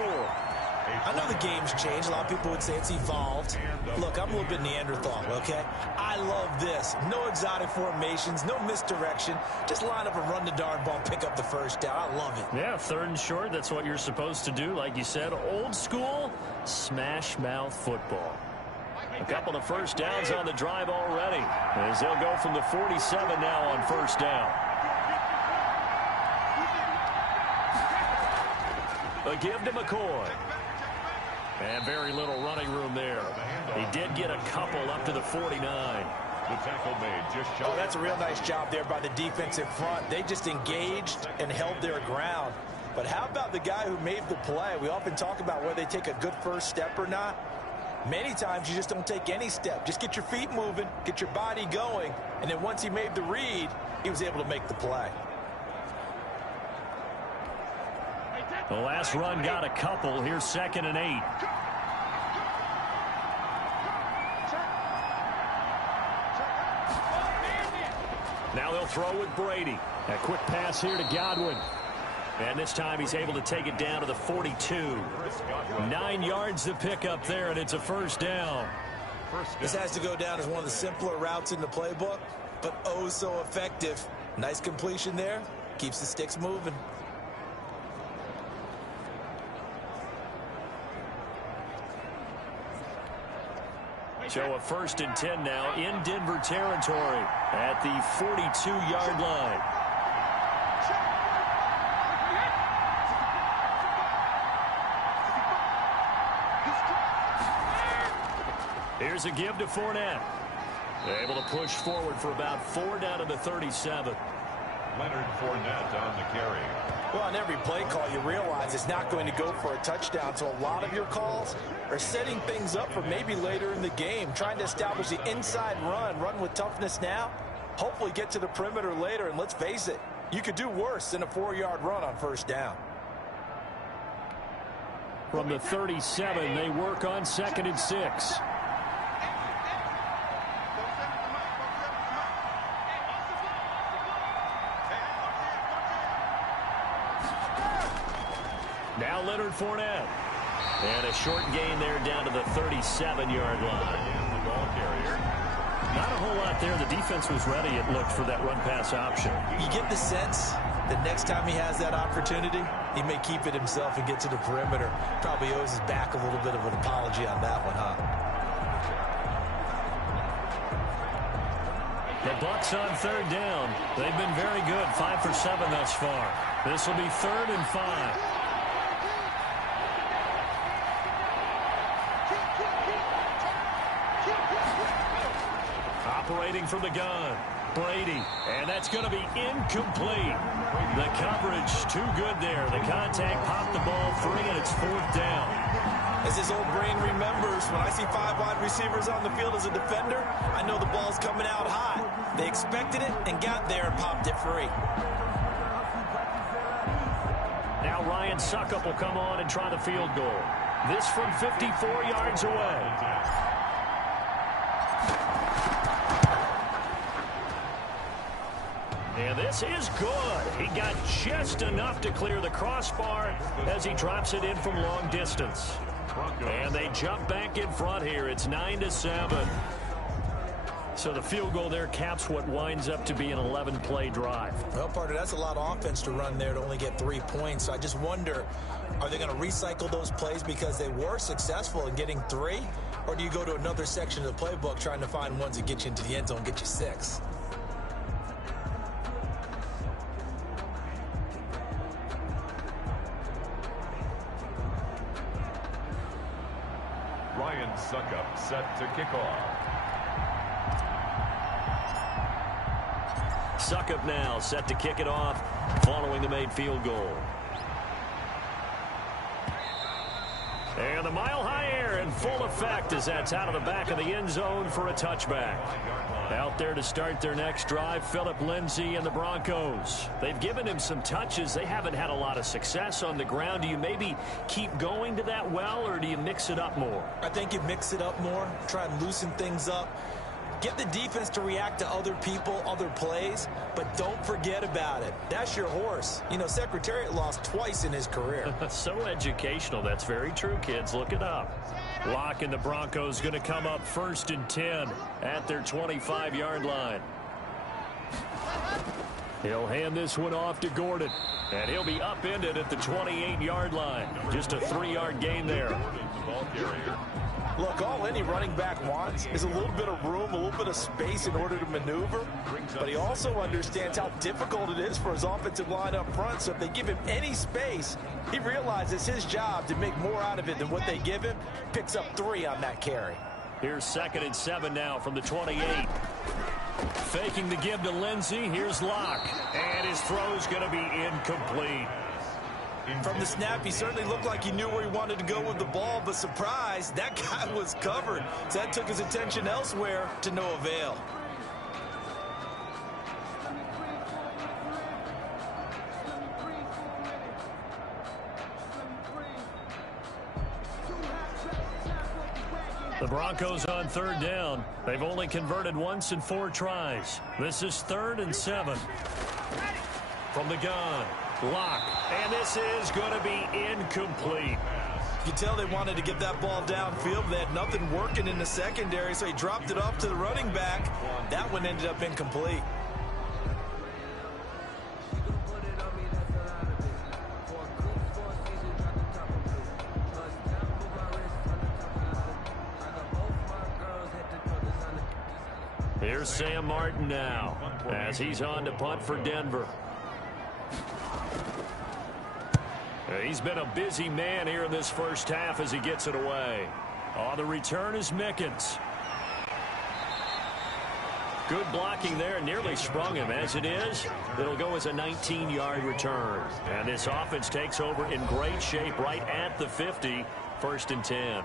I know the game's changed. A lot of people would say it's evolved. Look, I'm a little bit Neanderthal, okay? I love this. No exotic formations, no misdirection. Just line up and run the darn ball, pick up the 1st down. I love it. Yeah, 3rd and short. That's what you're supposed to do. Like you said, old school smash mouth football. A couple of 1st downs on the drive already, as they'll go from the 47 now on 1st down. A give to McCoy. And very little running room there. He did get a couple up to the 49. The tackle made just shy. Oh, that's a real nice job there by the defensive front. They just engaged and held their ground. But how about the guy who made the play? We often talk about whether they take a good 1st step or not. Many times you just don't take any step. Just get your feet moving, get your body going, and then once he made the read, he was able to make the play. The last run got a couple. Here's 2nd and 8. Now they'll throw with Brady. A quick pass here to Godwin. And this time he's able to take it down to the 42. 9 yards to pick up there, and it's a 1st down. This has to go down as one of the simpler routes in the playbook, but oh so effective. Nice completion there. Keeps the sticks moving. So a 1st and 10 now in Denver territory at the 42-yard line. Here's a give to Fournette. Able to push forward for about 4 down to the 37. Leonard Fournette on the carry. Well, on every play call, you realize it's not going to go for a touchdown. So a lot of your calls are setting things up for maybe later in the game, trying to establish the inside run with toughness now, hopefully get to the perimeter later. And let's face it, you could do worse than a 4-yard run on 1st down. From the 37, they work on 2nd and 6. Now Leonard Fournette. And a short gain there down to the 37-yard line. The ball carrier. Not a whole lot there. The defense was ready, it looked, for that run-pass option. You get the sense that next time he has that opportunity, he may keep it himself and get to the perimeter. Probably owes his back a little bit of an apology on that one, huh? The Bucs on 3rd down. They've been very good, 5 for 7 thus far. This will be 3rd and 5. Operating from the gun, Brady, and that's going to be incomplete. The coverage too good there. The contact popped the ball free, and it's 4th down. As his old brain remembers, when I see 5 wide receivers on the field as a defender, I know the ball's coming out hot. They expected it and got there and popped it free. Now Ryan Suckup will come on and try the field goal. This from 54 yards away. And this is good. He got just enough to clear the crossbar as he drops it in from long distance. And they jump back in front here. It's 9-7. So the field goal there caps what winds up to be an 11-play drive. Well, partner, that's a lot of offense to run there to only get 3 points. So I just wonder, are they going to recycle those plays because they were successful in getting 3? Or do you go to another section of the playbook trying to find ones that get you into the end zone, get you 6? Ryan Suckup set to kick off. Suckup now set to kick it off following the made field goal. And the mile-high air in full effect as that's out of the back of the end zone for a touchback. Out there to start their next drive, Phillip Lindsay and the Broncos. They've given him some touches. They haven't had a lot of success on the ground. Do you maybe keep going to that well, or do you mix it up more? I think you mix it up more, try and loosen things up. Get the defense to react to other people, other plays, but don't forget about it. That's your horse. You know, Secretariat lost twice in his career. So educational. That's very true, kids. Look it up. Locke and the Broncos going to come up 1st and 10 at their 25-yard line. He'll hand this one off to Gordon, and he'll be upended at the 28-yard line. Just a 3-yard gain there. Look, all any running back wants is a little bit of room, a little bit of space in order to maneuver. But he also understands how difficult it is for his offensive line up front. So if they give him any space, he realizes his job to make more out of it than what they give him. Picks up 3 on that carry. Here's 2nd and 7 now from the 28. Faking the give to Lindsay. Here's Locke. And his throw's going to be incomplete. From the snap, he certainly looked like he knew where he wanted to go with the ball, but surprise, that guy was covered. So that took his attention elsewhere to no avail. The Broncos on 3rd down. They've only converted once in 4 tries. This is 3rd and 7. From the gun, Locke. And this is going to be incomplete. You can tell they wanted to get that ball downfield, but they had nothing working in the secondary, so he dropped it off to the running back. That one ended up incomplete. Here's Sam Martin now as he's on to punt for Denver. He's been a busy man here in this first half as he gets it away. On the return is Mickens. Good blocking there, nearly sprung him. As it is, it'll go as a 19-yard return. And this offense takes over in great shape right at the 50, 1st and 10.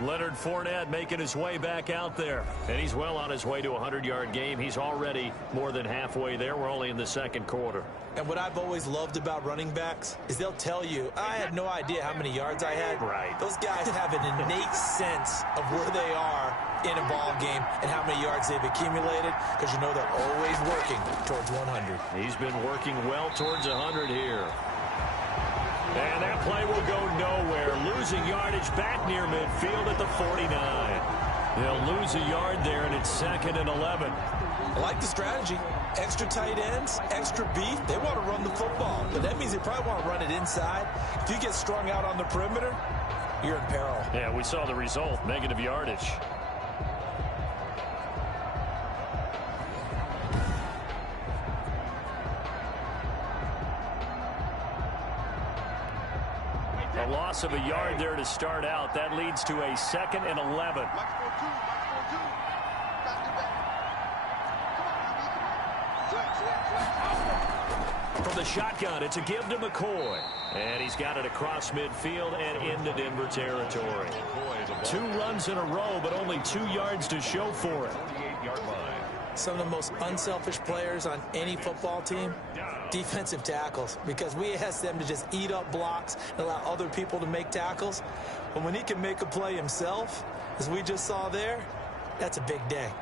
Leonard Fournette making his way back out there. And he's well on his way to a 100-yard game. He's already more than halfway there. We're only in the 2nd quarter. And what I've always loved about running backs is they'll tell you, I had no idea how many yards I had. Right. Those guys have an innate sense of where they are in a ball game and how many yards they've accumulated, because you know they're always working towards 100. He's been working well towards 100 here. And that play will go nowhere. Losing yardage back near midfield at the 49. They'll lose a yard there, and it's 2nd and 11. I like the strategy. Extra tight ends, extra beef. They want to run the football, but that means they probably want to run it inside. If you get strung out on the perimeter, you're in peril. Yeah, we saw the result, negative yardage. A loss of a yard there to start out. That leads to a 2nd and 11. From the shotgun, it's a give to McCoy. And he's got it across midfield and into Denver territory. 2 runs in a row, but only 2 yards to show for it. Some of the most unselfish players on any football team, defensive tackles, because we ask them to just eat up blocks and allow other people to make tackles. But when he can make a play himself, as we just saw there, that's a big day.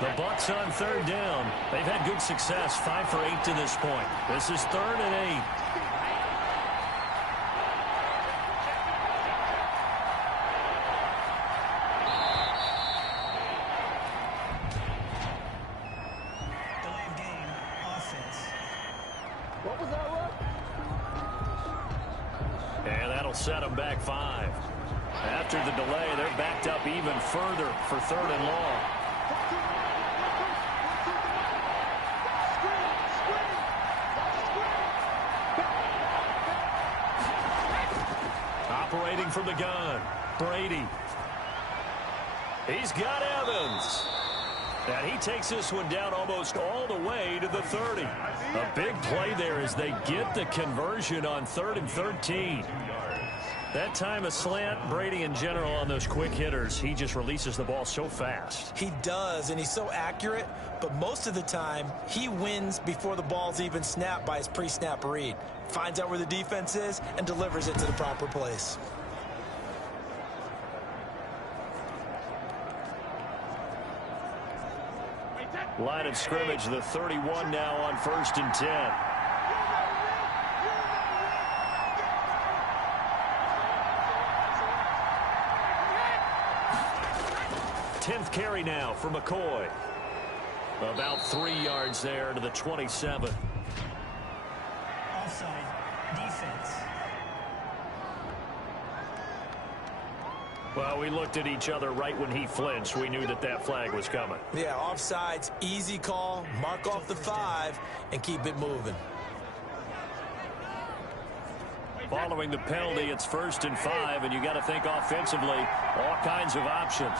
The Bucs on 3rd down. They've had good success, 5 for 8 to this point. This is 3rd and 8. Delay of game, offense. What was that run? And that'll set them back 5. After the delay, they're backed up even further for 3rd and long. Operating from the gun, Brady. He's got Evans. And he takes this one down almost all the way to the 30. A big play there as they get the conversion on 3rd and 13. That time a slant, Brady in general on those quick hitters, he just releases the ball so fast. He does, and he's so accurate, but most of the time, he wins before the ball's even snapped by his pre-snap read. Finds out where the defense is and delivers it to the proper place. Line of scrimmage, the 31 now on 1st and 10. 10th carry now for McCoy. About 3 yards there to the 27. Offside, defense. Well, we looked at each other right when he flinched. We knew that that flag was coming. Yeah, offsides, easy call, mark off the 5, and keep it moving. Following the penalty, it's 1st and 5, and you got to think offensively, all kinds of options.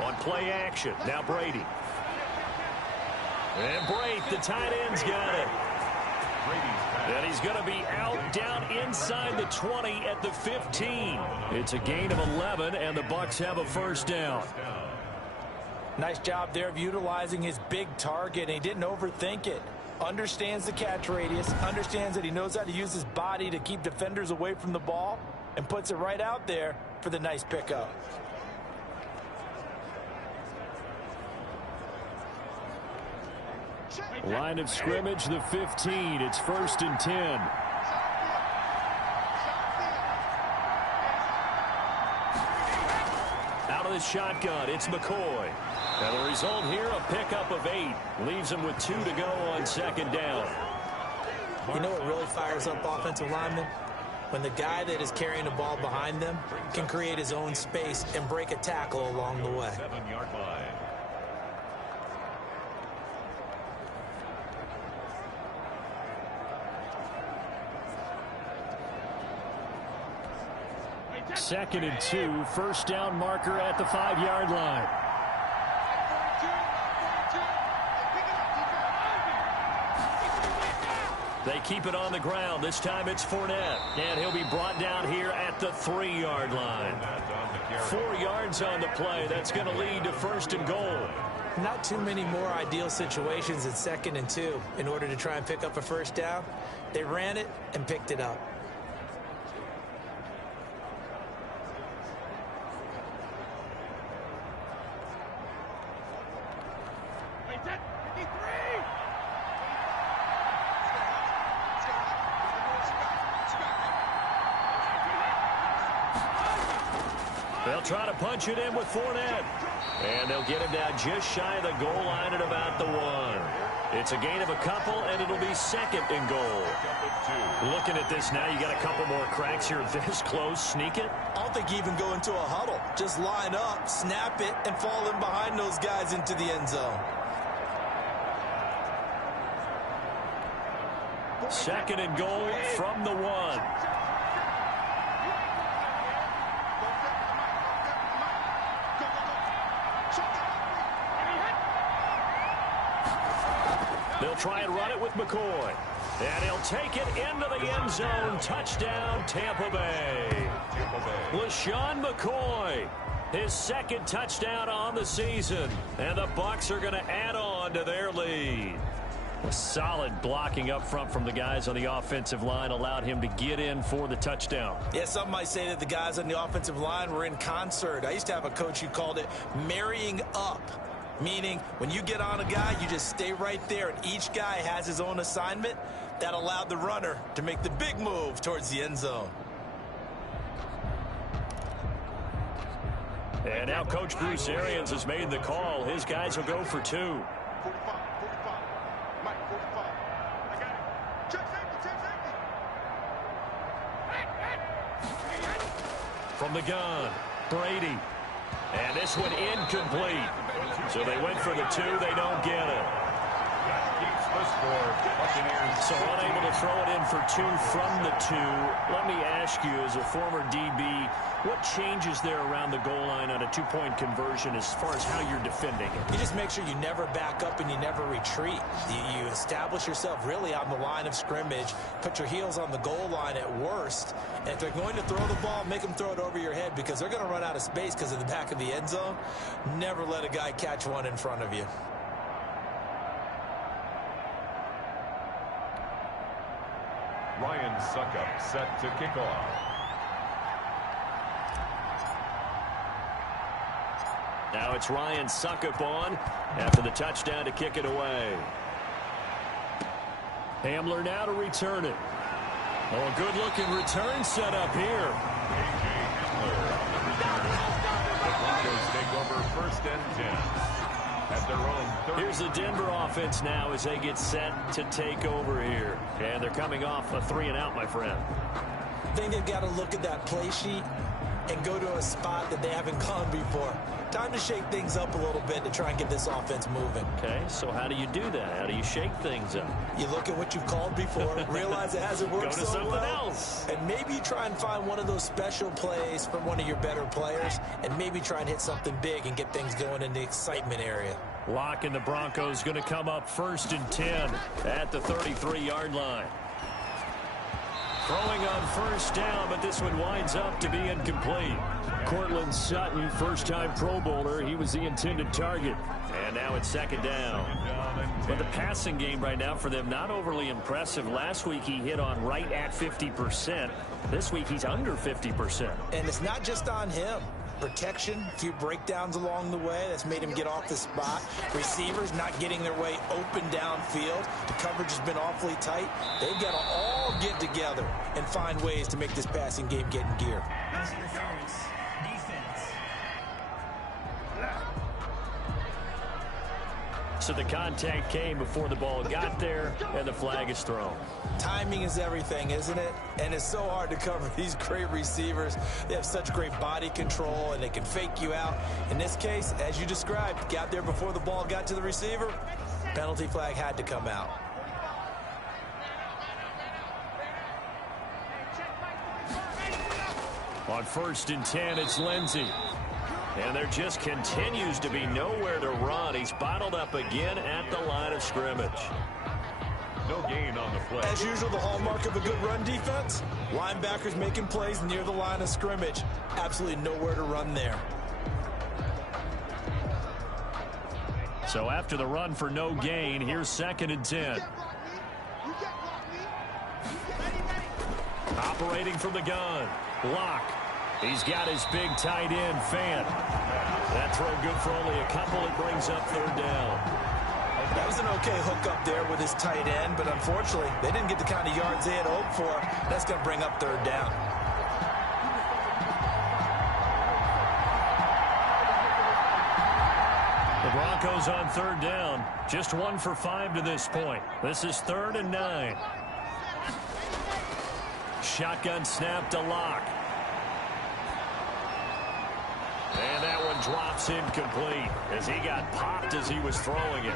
On play action, now Brady. And Brady, the tight end's got it. And he's going to be out down inside the 20 at the 15. It's a gain of 11, and the Bucs have a 1st down. Nice job there of utilizing his big target, and he didn't overthink it. Understands the catch radius, understands that he knows how to use his body to keep defenders away from the ball, and puts it right out there for the nice pickup. Line of scrimmage, the 15. It's 1st and 10. Out of the shotgun, it's McCoy. And the result here, a pickup of 8. Leaves him with 2 to go on 2nd down. You know what really fires up offensive linemen? When the guy that is carrying the ball behind them can create his own space and break a tackle along the way. 7-yard line. Second and 2, 1st down marker at the 5-yard line. They keep it on the ground. This time it's Fournette, and he'll be brought down here at the 3-yard line. 4 yards on the play. That's going to lead to 1st and goal. Not too many more ideal situations at 2nd and 2 in order to try and pick up a 1st down. They ran it and picked it up. They'll try to punch it in with Fournette. And they'll get him down just shy of the goal line at about the 1. It's a gain of a couple, and it'll be 2nd and goal. Looking at this now, you got a couple more cracks here this close. Sneak it? I don't think you even go into a huddle. Just line up, snap it, and fall in behind those guys into the end zone. Second and goal from the 1. They'll try and run it with McCoy. And he'll take it into the end zone. Touchdown, Tampa Bay. LaShawn McCoy, his second touchdown on the season. And the Bucs are going to add on to their lead. A solid blocking up front from the guys on the offensive line allowed him to get in for the touchdown. Yeah, some might say that the guys on the offensive line were in concert. I used to have a coach who called it marrying up. Meaning, when you get on a guy, you just stay right there, and each guy has his own assignment. That allowed the runner to make the big move towards the end zone. And now Coach Bruce Arians has made the call. His guys will go for 2. 45, 45. Mike, 45. I got it. Check safety. From the gun, Brady. And this one incomplete. So they went for the 2. They don't get it. Keeps the score. Buccaneers. So unable to throw it in for 2 from the 2. Let me ask you, as a former DB, what changes there around the goal line on a 2-point conversion as far as how you're defending it? You just make sure you never back up and you never retreat. You establish yourself really on the line of scrimmage, put your heels on the goal line at worst, and if they're going to throw the ball, make them throw it over your head because they're going to run out of space because of the back of the end zone. Never let a guy catch one in front of you. Ryan Suckup set to kick off. Now it's Ryan Suckup on after the touchdown to kick it away. Hamler now to return it. Oh, a good-looking return set up here. The Broncos take over 1st and 10 at their own 30. Here's the Denver offense now as they get set to take over here. And they're coming off a 3-and-out, my friend. I think they've got to look at that play sheet and go to a spot that they haven't gone before. Time to shake things up a little bit to try and get this offense moving. Okay, so how do you do that? How do you shake things up? You look at what you've called before, realize it hasn't worked Go to so something well, else. and maybe try and find one of those special plays from one of your better players, and maybe try and hit something big and get things going in the excitement area. Locke and the Broncos going to come up 1st and 10 at the 33-yard line. Throwing on 1st down, but this one winds up to be incomplete. Cortland Sutton, first-time Pro Bowler. He was the intended target. And now it's 2nd down. But the passing game right now for them, not overly impressive. Last week he hit on right at 50%. This week he's under 50%. And it's not just on him. Protection, a few breakdowns along the way. That's made him get off the spot. Receivers not getting their way open downfield. The coverage has been awfully tight. They've got to all get together and find ways to make this passing game get in gear. Pass interference. Defense. So the contact came before the ball got there, and the flag is thrown. Timing is everything, isn't it? And it's so hard to cover these great receivers. They have such great body control, and they can fake you out. In this case, as you described, got there before the ball got to the receiver. Penalty flag had to come out. On 1st and 10, it's Lindsey. And there just continues to be nowhere to run. He's bottled up again at the line of scrimmage. No gain on the play. As usual, the hallmark of a good run defense, linebackers making plays near the line of scrimmage. Absolutely nowhere to run there. So after the run for no gain, here's 2nd and 10. Operating from the gun, Locke. He's got his big tight end, Fant. That throw good for only a couple. It brings up 3rd down. That was an okay hook up there with his tight end, but unfortunately, they didn't get the kind of yards they had hoped for. That's going to bring up 3rd down. The Broncos on 3rd down. Just 1 for 5 to this point. This is 3rd and 9. Shotgun snap to Locke. And that one one drops incomplete as he got popped as he was throwing it.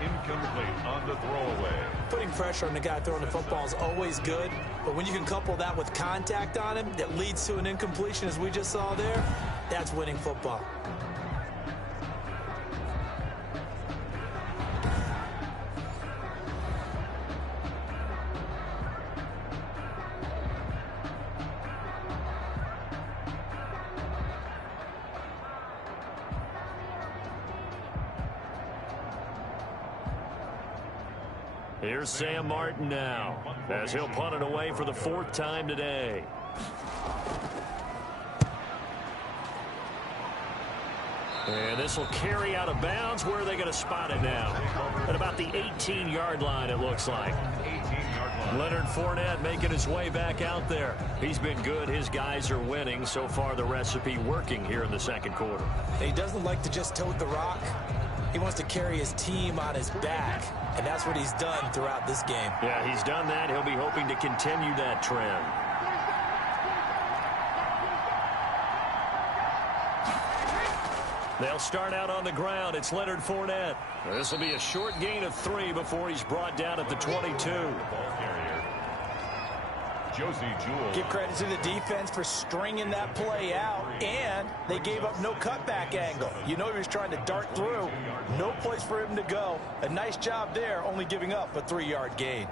Incomplete on the throwaway. Putting pressure on the guy throwing the football is always good, but when you can couple that with contact on him that leads to an incompletion, as we just saw there, that's winning football. Here's Sam Martin now, as he'll punt it away for the 4th time today. And this will carry out of bounds. Where are they going to spot it now? At about the 18-yard line, it looks like. 18-yard line. Leonard Fournette making his way back out there. He's been good. His guys are winning. So far, the recipe working here in the second quarter. He doesn't like to just tote the rock. He wants to carry his team on his back, and that's what he's done throughout this game. Yeah, he's done that. He'll be hoping to continue that trend. They'll start out on the ground. It's Leonard Fournette. This will be a short gain of 3 before he's brought down at the 22. Josie Jewell. Give credit to the defense for stringing that play out, and they gave up no cutback angle. You know he was trying to dart through. No place for him to go. A nice job there, only giving up a 3-yard gain.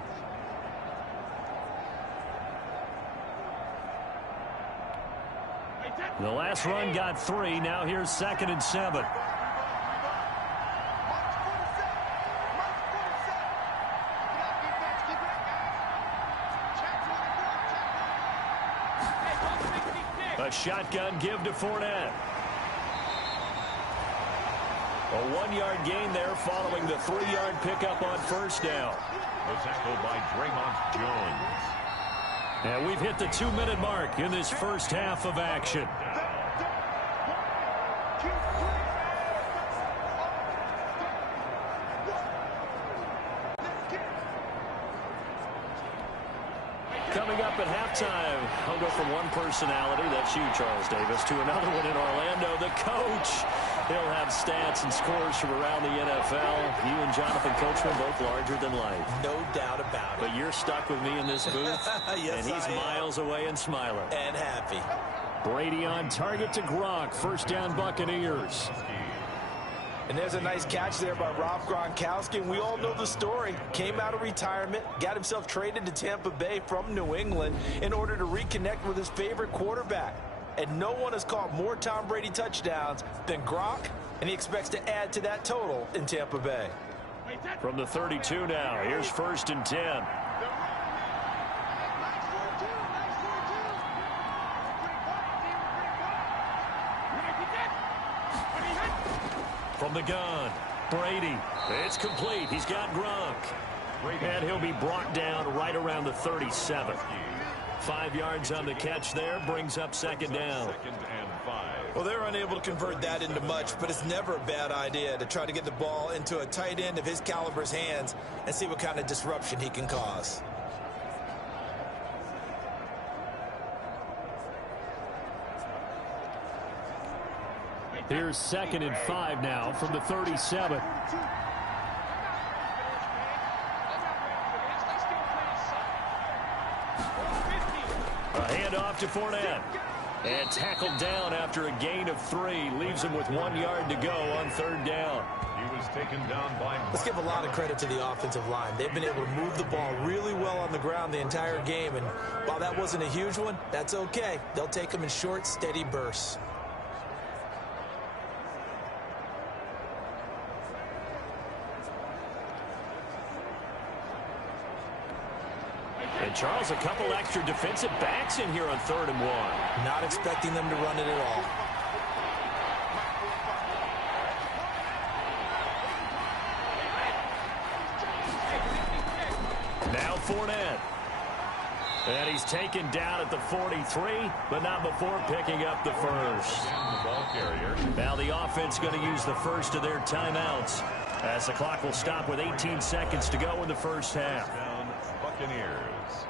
The last run got 3. Now here's 2nd and 7. A shotgun give to Fournette. A 1-yard gain there following the 3-yard pickup on 1st down. The tackle by Draymond Jones. And we've hit the 2-minute mark in this first half of action. Coming up at halftime, I'll go from one personality, that's you, Charles Davis, to another one in Orlando, the coach. He'll have stats and scores from around the NFL. You and Jonathan Coachman both larger than life. No doubt about it. But you're stuck with me in this booth, yes, and he's miles away and smiling. And happy. Brady on target to Gronk. 1st down, Buccaneers. And there's a nice catch there by Rob Gronkowski, and we all know the story. Came out of retirement, got himself traded to Tampa Bay from New England in order to reconnect with his favorite quarterback. And no one has caught more Tom Brady touchdowns than Gronk, and he expects to add to that total in Tampa Bay. From the 32 now, here's 1st and 10. From the gun, Brady. It's complete. He's got Gronk. And he'll be brought down right around the 37. 5 yards on the catch there, brings up 2nd down. 2nd and 5. Well, they're unable to convert that into much, but it's never a bad idea to try to get the ball into a tight end of his caliber's hands and see what kind of disruption he can cause. Here's 2nd and 5 now from the 37. A handoff to Fournette. And tackled down after a gain of 3. Leaves him with 1 yard to go on 3rd down. He was taken down by... Let's give a lot of credit to the offensive line. They've been able to move the ball really well on the ground the entire game. And while that wasn't a huge one, that's okay. They'll take them in short, steady bursts. And Charles, a couple extra defensive backs in here on 3rd and 1. Not expecting them to run it at all. Now Fournette. And he's taken down at the 43, but not before picking up the first. The ball carrier. Now the offense going to use the first of their timeouts, as the clock will stop with 18 seconds to go in the first half. Down Buccaneers.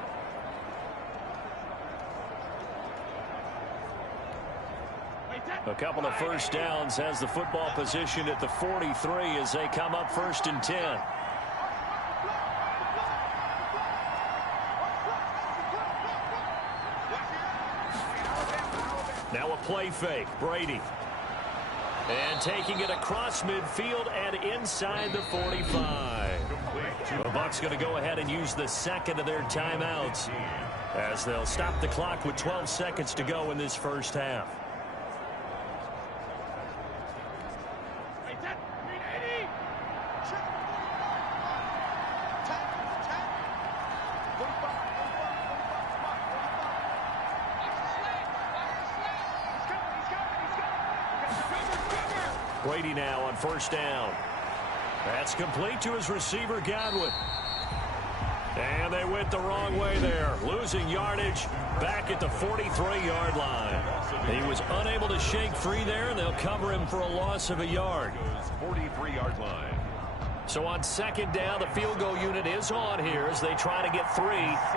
A couple of first downs, has the football position at the 43 as they come up 1st and 10. Now a play fake. Brady. And taking it across midfield and inside the 45. The Bucs going to go ahead and use the second of their timeouts as they'll stop the clock with 12 seconds to go in this first half. Brady now on 1st down. That's complete to his receiver, Godwin. And they went the wrong way there, losing yardage back at the 43-yard line. He was unable to shake free there, and they'll cover him for a loss of a yard. 43-yard line. So on 2nd down, the field goal unit is on here as they try to get 3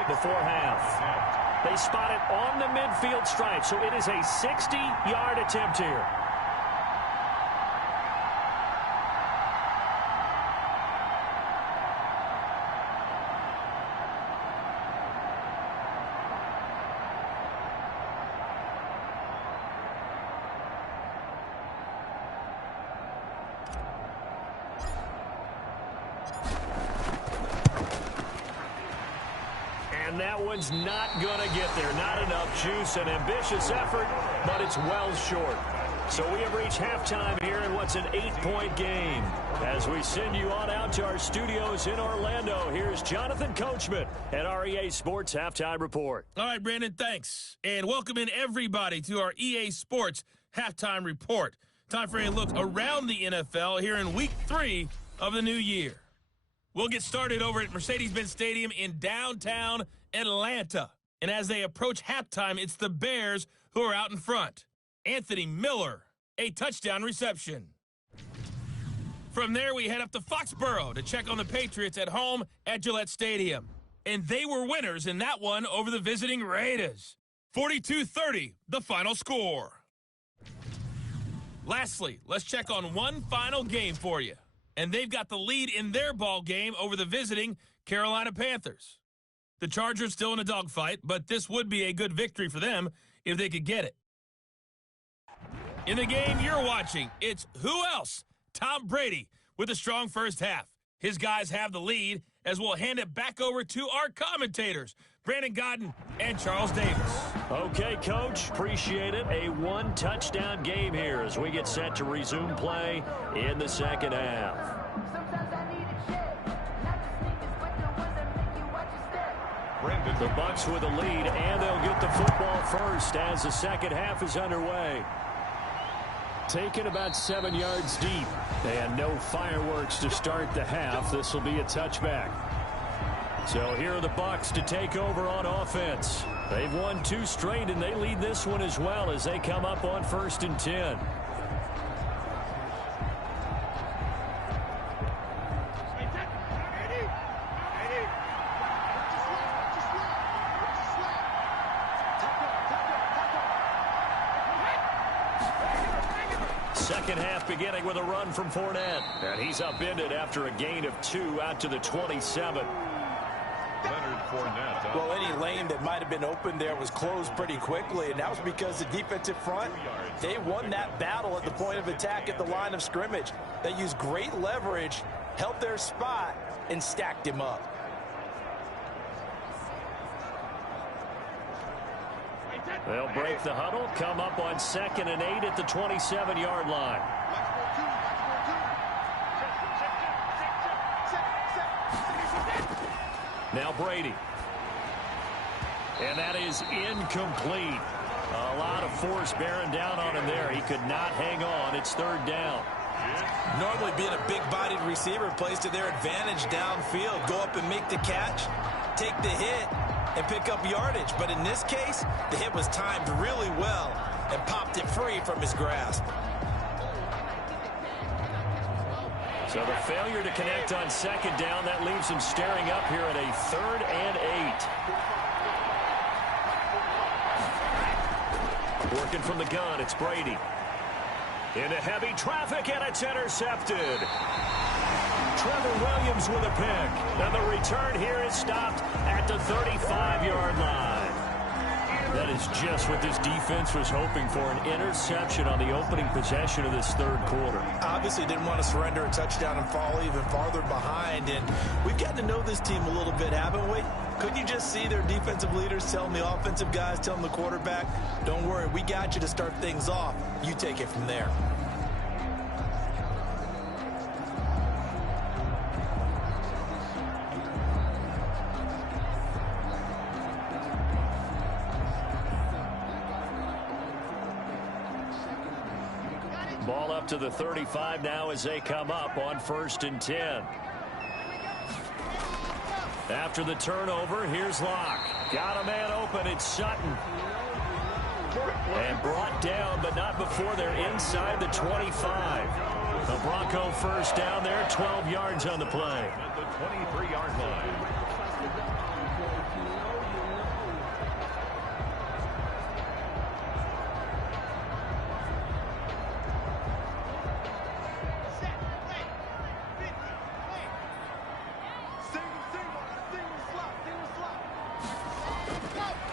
before half. They spot it on the midfield stripe, so it is a 60-yard attempt here. And that one's not going to get there. Not enough juice. An ambitious effort, but it's well short. So we have reached halftime here in what's an 8-point game. As we send you on out to our studios in Orlando, here's Jonathan Coachman at our EA Sports Halftime Report. All right, Brandon, thanks. And welcome in everybody to our EA Sports Halftime Report. Time for a look around the NFL here in Week 3 of the new year. We'll get started over at Mercedes-Benz Stadium in downtown Atlanta. And as they approach halftime, it's the Bears who are out in front. Anthony Miller, a touchdown reception. From there, we head up to Foxborough to check on the Patriots at home at Gillette Stadium. And they were winners in that one over the visiting Raiders. 42-30, the final score. Lastly, let's check on one final game for you. And they've got the lead in their ball game over the visiting Carolina Panthers. The Chargers still in a dogfight, but this would be a good victory for them if they could get it. In the game you're watching, it's who else? Tom Brady with a strong first half. His guys have the lead as we'll hand it back over to our commentators, Brandon Godden and Charles Davis. Okay, Coach, appreciate it. A one-touchdown game here as we get set to resume play in the second half. The Bucs with a lead, and they'll get the football first as the second half is underway. Taken about 7 yards deep, and no fireworks to start the half. This will be a touchback. So here are the Bucs to take over on offense. They've won 2 straight, and they lead this one as well as they come up on 1st and 10. Second half beginning with a run from Fournette. And he's upended after a gain of 2 out to the 27. Well, any lane that might have been open there was closed pretty quickly, and that was because the defensive front, they won that battle at the point of attack at the line of scrimmage. They used great leverage, held their spot, and stacked him up. They'll break the huddle, come up on 2nd and 8 at the 27-yard line. Now Brady. And that is incomplete. A lot of force bearing down on him there. He could not hang on. It's 3rd down. Normally being a big-bodied receiver plays to their advantage downfield. Go up and make the catch, take the hit, and pick up yardage. But in this case, the hit was timed really well and popped it free from his grasp. So the failure to connect on 2nd down, that leaves him staring up here at a 3rd and 8. Working from the gun, it's Brady. Into heavy traffic, and it's intercepted. Trevor Williams with a pick. And the return here is stopped at the 35-yard line. That is just what this defense was hoping for, an interception on the opening possession of this third quarter. Obviously didn't want to surrender a touchdown and fall even farther behind. And we've gotten to know this team a little bit, haven't we? Couldn't you just see their defensive leaders telling the offensive guys, telling the quarterback, don't worry, we got you to start things off. You take it from there. Ball up to the 35 now as they come up on 1st and 10. After the turnover, here's Locke. Got a man open. It's Sutton. And brought down, but not before they're inside the 25. The Bronco first down there, 12 yards on the play. At the 23-yard line.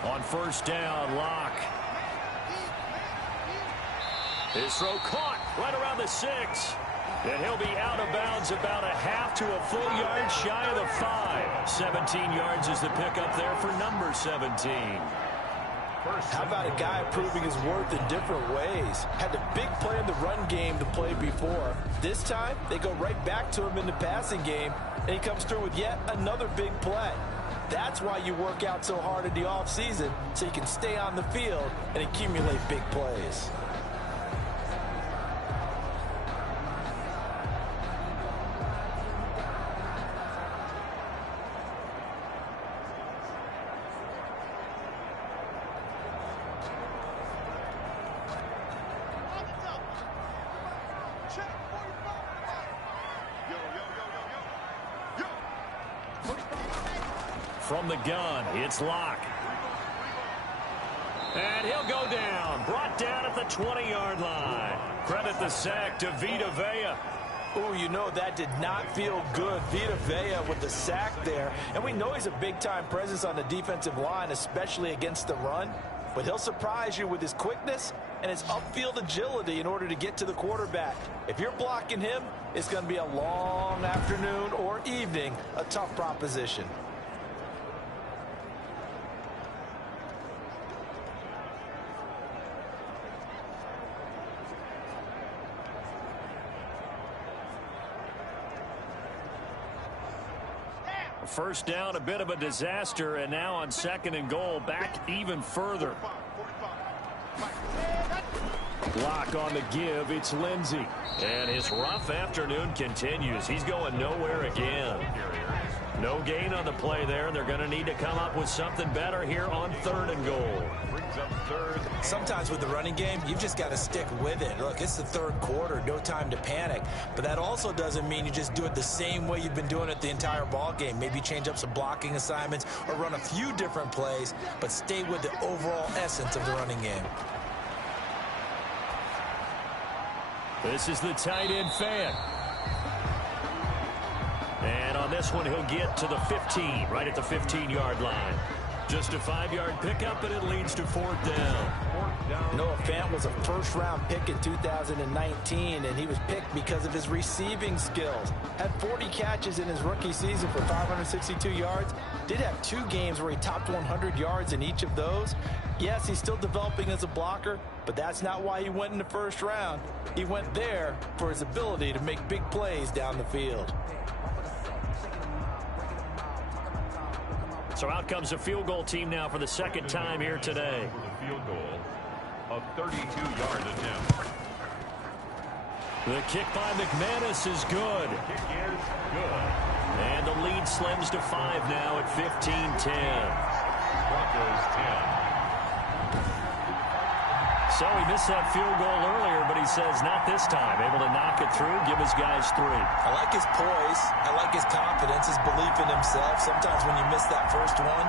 On 1st down, Locke. His throw caught right around the 6. And he'll be out of bounds about a half to a full yard shy of the 5. 17 yards is the pickup there for number 17. How about a guy proving his worth in different ways? Had a big play in the run game to play before. This time, they go right back to him in the passing game, and he comes through with yet another big play. That's why you work out so hard in the offseason, so you can stay on the field and accumulate big plays. From the gun, it's Locke. And he'll go down. Brought down at the 20-yard line. Credit the sack to Vita Vea. Oh, you know, that did not feel good. Vita Vea with the sack there. And we know he's a big-time presence on the defensive line, especially against the run. But he'll surprise you with his quickness and his upfield agility in order to get to the quarterback. If you're blocking him, it's going to be a long afternoon or evening, a tough proposition. First down, a bit of a disaster, and now on 2nd and goal, back even further. Block on the give, it's Lindsey. And his rough afternoon continues. He's going nowhere again. No gain on the play there, and they're going to need to come up with something better here on 3rd and goal. Brings up 3rd. Sometimes with the running game, you've just got to stick with it. Look, it's the 3rd quarter, no time to panic. But that also doesn't mean you just do it the same way you've been doing it the entire ball game. Maybe change up some blocking assignments or run a few different plays, but stay with the overall essence of the running game. This is the tight end fan. And on this one, he'll get to the 15, right at the 15-yard line. Just a 5-yard pickup, and it leads to 4th down. Noah Fant was a first-round pick in 2019, and he was picked because of his receiving skills. Had 40 catches in his rookie season for 562 yards. Did have 2 games where he topped 100 yards in each of those. Yes, he's still developing as a blocker, but that's not why he went in the first round. He went there for his ability to make big plays down the field. So out comes a field goal team now for the 2nd time here today. The field goal of 32-yard attempt. The kick by McManus is good. Kick is good. And the lead slims to 5 now at 15-10. Broncos 10. So he missed that field goal earlier, but he says not this time. Able to knock it through, give his guys 3. I like his poise. I like his confidence, his belief in himself. Sometimes when you miss that first one,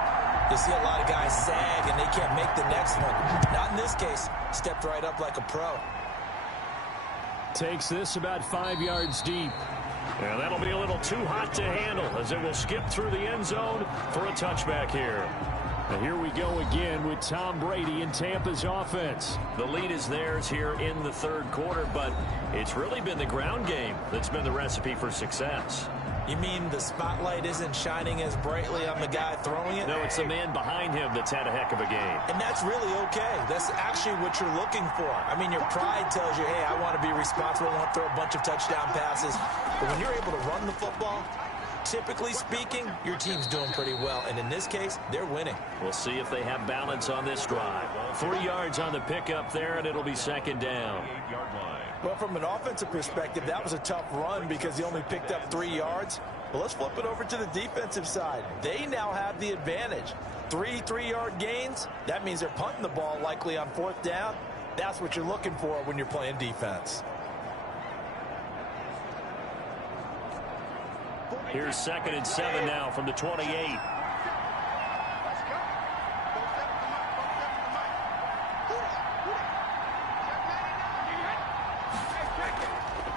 you see a lot of guys sag and they can't make the next one. Not in this case. Stepped right up like a pro. takes this about 5 yards deep. And that'll be a little too hot to handle as it will skip through the end zone for a touchback here. And here we go again with Tom Brady and Tampa's offense. The lead is theirs here in the third quarter, but it's really been the ground game that's been the recipe for success. You mean the spotlight isn't shining as brightly on the guy throwing it? No, it's the man behind him that's had a heck of a game. And that's really okay. That's actually what you're looking for. I mean, your pride tells you, hey, I want to be responsible. I want to throw a bunch of touchdown passes. But when you're able to run the football, typically speaking, your team's doing pretty well. And in this case, they're winning. We'll see if they have balance on this drive. 3 yards on the pickup there, and it'll be second down. Well, from an offensive perspective, that was a tough run because he only picked up 3 yards. But let's flip it over to the defensive side. They now have the advantage. 3 3-yard gains. That means they're punting the ball likely on fourth down. That's what you're looking for when you're playing defense. Here's 2nd and 7 now from the 28.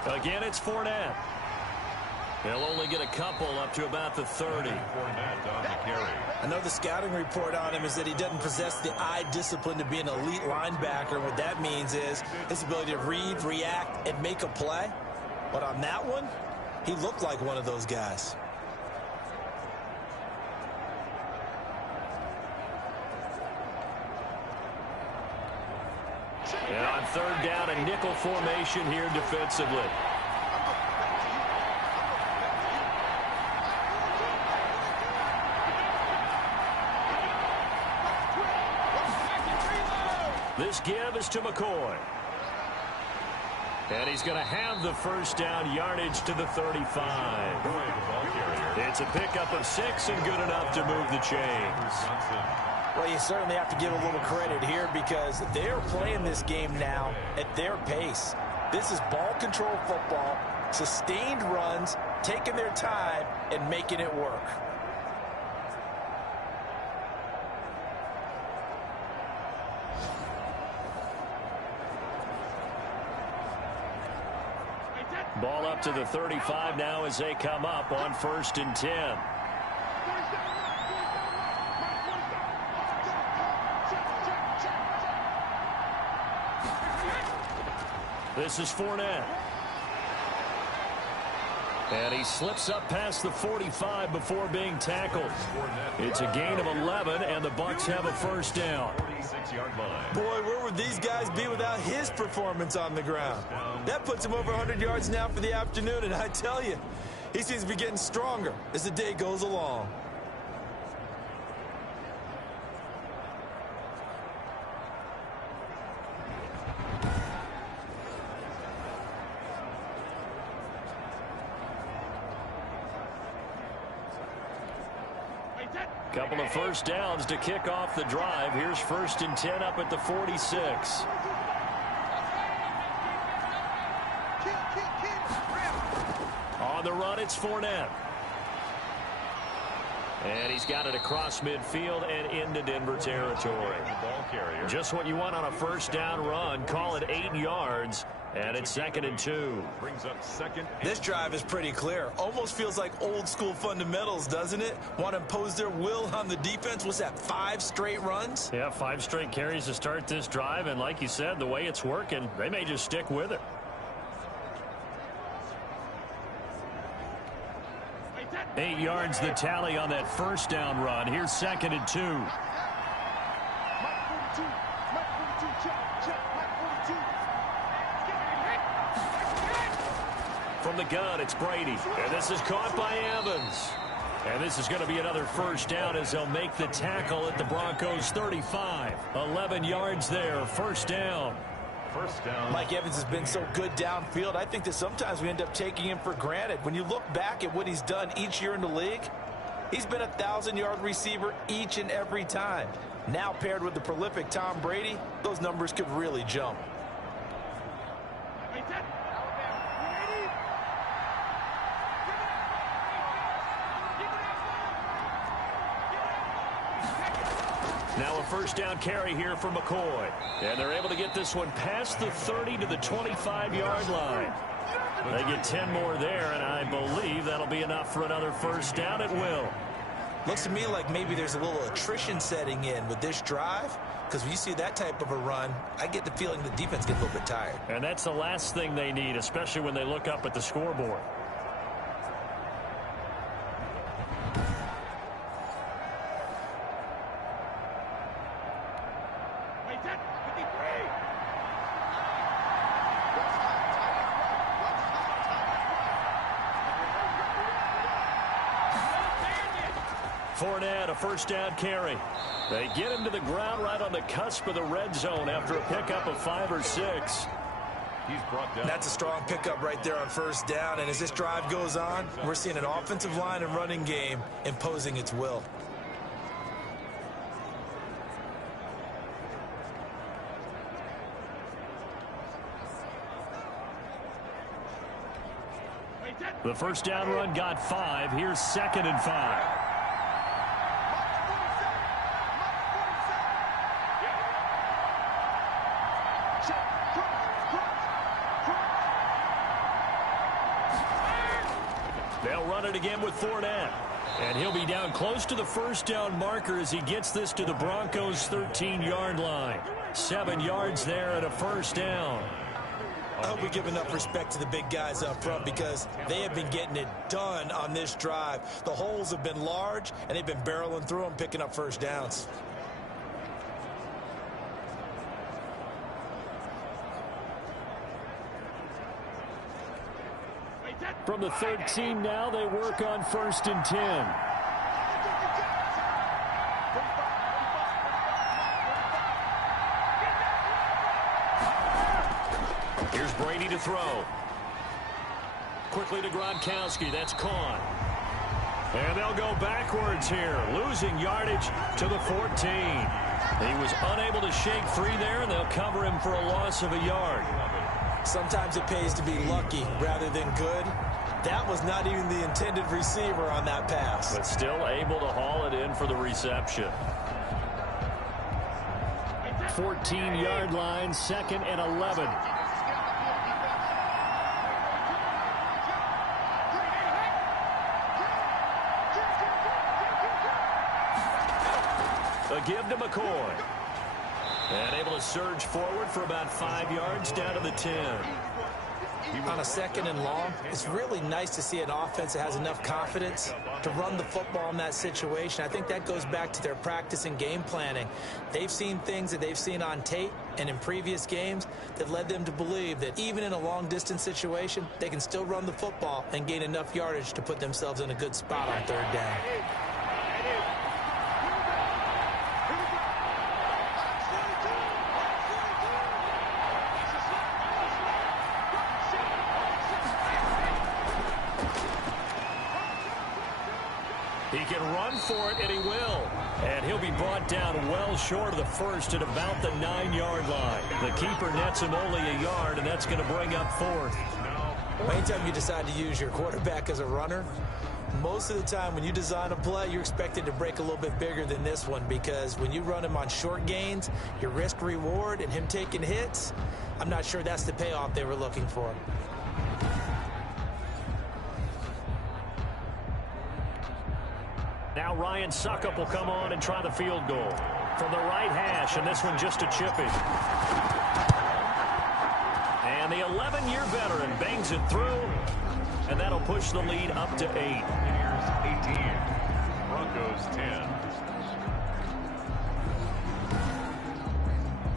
Again, it's Fournette. He'll only get a couple up to about the 30. I know the scouting report on him is that he doesn't possess the eye discipline to be an elite linebacker. What that means is his ability to read, react, and make a play. But on that one, he looked like one of those guys. And on third down, a nickel formation here defensively. This give is to McCoy. And he's going to have the first down yardage to the 35. It's a pickup of 6 and good enough to move the chains. Well, you certainly have to give a little credit here because they're playing this game now at their pace. This is ball control football, sustained runs, taking their time, and making it work. Ball up to the 35 now as they come up on 1st and 10. This is Fournette. And he slips up past the 45 before being tackled. It's a gain of 11, and the Bucs have a first down. Boy, where would these guys be without his performance on the ground? That puts him over 100 yards now for the afternoon, and I tell you, he seems to be getting stronger as the day goes along. Couple of first downs to kick off the drive. Here's 1st and 10 up at the 46. On the run, it's Fournette. And he's got it across midfield and into Denver territory. Just what you want on a first down run. Call it 8 yards. And it's 2nd and 2. Brings up 2nd. This drive is pretty clear. Almost feels like old school fundamentals, doesn't it? Want to impose their will on the defense. What's that, 5 straight runs? Yeah, 5 straight carries to start this drive. And like you said, the way it's working, they may just stick with it. Eight yards the tally on that first down run. Here's 2nd and 2. From the gun, it's Brady. And this is caught by Evans. And this is going to be another first down as they'll make the tackle at the Broncos 35. 11 yards there, first down. First down. Mike Evans has been so good downfield. I think that sometimes we end up taking him for granted. When you look back at what he's done each year in the league, he's been a 1,000-yard receiver each and every time. Now paired with the prolific Tom Brady, those numbers could really jump. Now a first down carry here for McCoy. And they're able to get this one past the 30 to the 25-yard line. They get 10 more there, and I believe that'll be enough for another first down. It will. Looks to me like maybe there's a little attrition setting in with this drive, because when you see that type of a run, I get the feeling the defense gets a little bit tired. And that's the last thing they need, especially when they look up at the scoreboard. Fournette, a first down carry. They get him to the ground right on the cusp of the red zone after a pickup of 5 or 6. He's brought down. That's a strong pickup right there on first down. And as this drive goes on, we're seeing an offensive line and running game imposing its will. The first down run got 5. Here's 2nd and 5. They'll run it again with Fournette. And he'll be down close to the first down marker as he gets this to the Broncos' 13-yard line. 7 yards there and a first down. I hope we give enough respect to the big guys up front because they have been getting it done on this drive. The holes have been large, and they've been barreling through them, picking up first downs. From the 13 now, they work on 1st and 10. Here's Brady to throw. Quickly to Gronkowski. That's caught. And they'll go backwards here, losing yardage to the 14. He was unable to shake free there, and they'll cover him for a loss of a yard. Sometimes it pays to be lucky rather than good. That was not even the intended receiver on that pass. But still able to haul it in for the reception. 14-yard line, 2nd and 11. A give to McCoy. And able to surge forward for about 5 yards down to the 10. On a 2nd and long, it's really nice to see an offense that has enough confidence to run the football in that situation. I think that goes back to their practice and game planning. They've seen things that they've seen on tape and in previous games that led them to believe that even in a long-distance situation, they can still run the football and gain enough yardage to put themselves in a good spot on 3rd down. He can run for it, and he will. And he'll be brought down well short of the first at about the 9-yard line. The keeper nets him only a yard, and that's going to bring up 4th. Anytime you decide to use your quarterback as a runner, most of the time when you design a play, you're expected to break a little bit bigger than this one because when you run him on short gains, your risk-reward and him taking hits, I'm not sure that's the payoff they were looking for. Now Ryan Suckup will come on and try the field goal from the right hash, and this one just a chipping. And the 11-year veteran bangs it through, and that'll push the lead up to 8. Buccaneers 18, Broncos 10.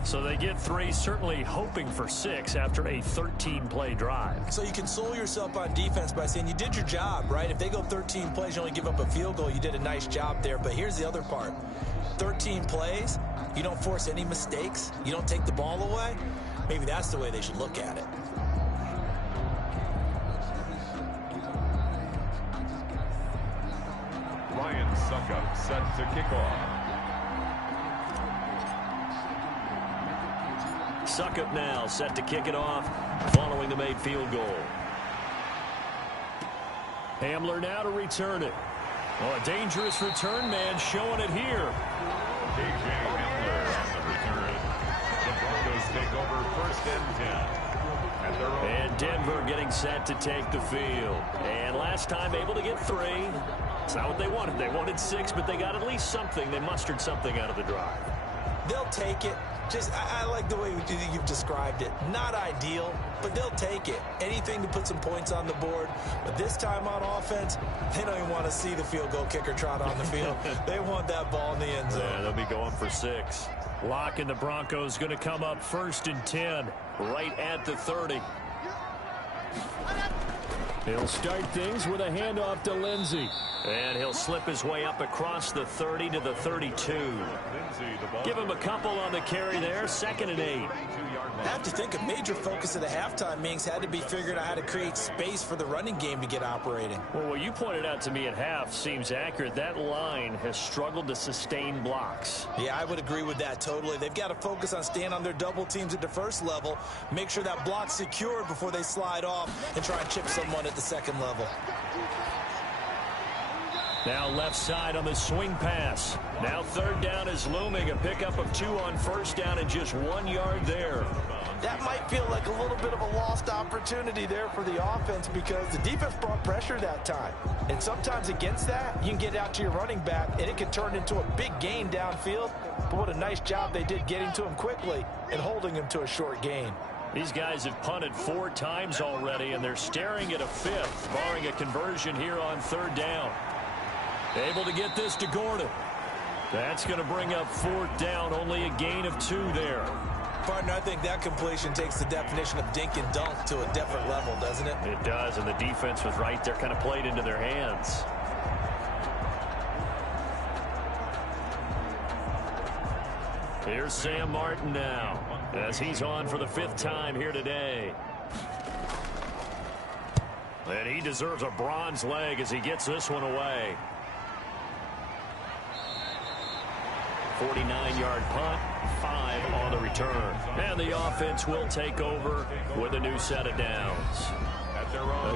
So they get 3, certainly hoping for 6 after a 13-play drive. So you console yourself on defense by saying you did your job, right? If they go 13 plays, you only give up a field goal, you did a nice job there. But here's the other part. 13 plays, you don't force any mistakes, you don't take the ball away. Maybe that's the way they should look at it. Ryan Suckup set to kick off. Suckup now set to kick it off following the made field goal. Hamler now to return it. Oh, a dangerous return man showing it here. K.J. Hamler on the return. The Broncos take over 1st and 10. At their own. And Denver getting set to take the field. And last time able to get 3. It's not what they wanted. They wanted 6, but they got at least something. They mustered something out of the drive. They'll take it. I like the way you've described it. Not ideal, but they'll take it. Anything to put some points on the board. But this time on offense, they don't even want to see the field goal kicker trot on the field. They want that ball in the end zone. Yeah, they'll be going for 6. Locke and the Broncos going to come up 1st and 10, right at the 30. He'll start things with a handoff to Lindsey. And he'll slip his way up across the 30 to the 32. Give him a couple on the carry there. 2nd and 8. I have to think a major focus of the halftime meetings had to be figuring out how to create space for the running game to get operating. Well, what you pointed out to me at half seems accurate. That line has struggled to sustain blocks. Yeah, I would agree with that totally. They've got to focus on staying on their double teams at the first level, make sure that block's secured before they slide off and try and chip someone at the second level. Now left side on the swing pass. Now 3rd down is looming. A pickup of 2 on 1st down and just 1 yard there. That might feel like a little bit of a lost opportunity there for the offense because the defense brought pressure that time. And sometimes against that, you can get out to your running back, and it can turn into a big gain downfield. But what a nice job they did getting to him quickly and holding him to a short gain. These guys have punted 4 times already, and they're staring at a 5th, barring a conversion here on 3rd down. Able to get this to Gordon. That's going to bring up 4th down, only a gain of 2 there. Partner, I think that completion takes the definition of dink and dunk to a different level, doesn't it? It does, and the defense was right there, kind of played into their hands. Here's Sam Martin now, as he's on for the 5th time here today. And he deserves a bronze leg as he gets this one away. 49-yard punt, 5 on the return. And the offense will take over with a new set of downs.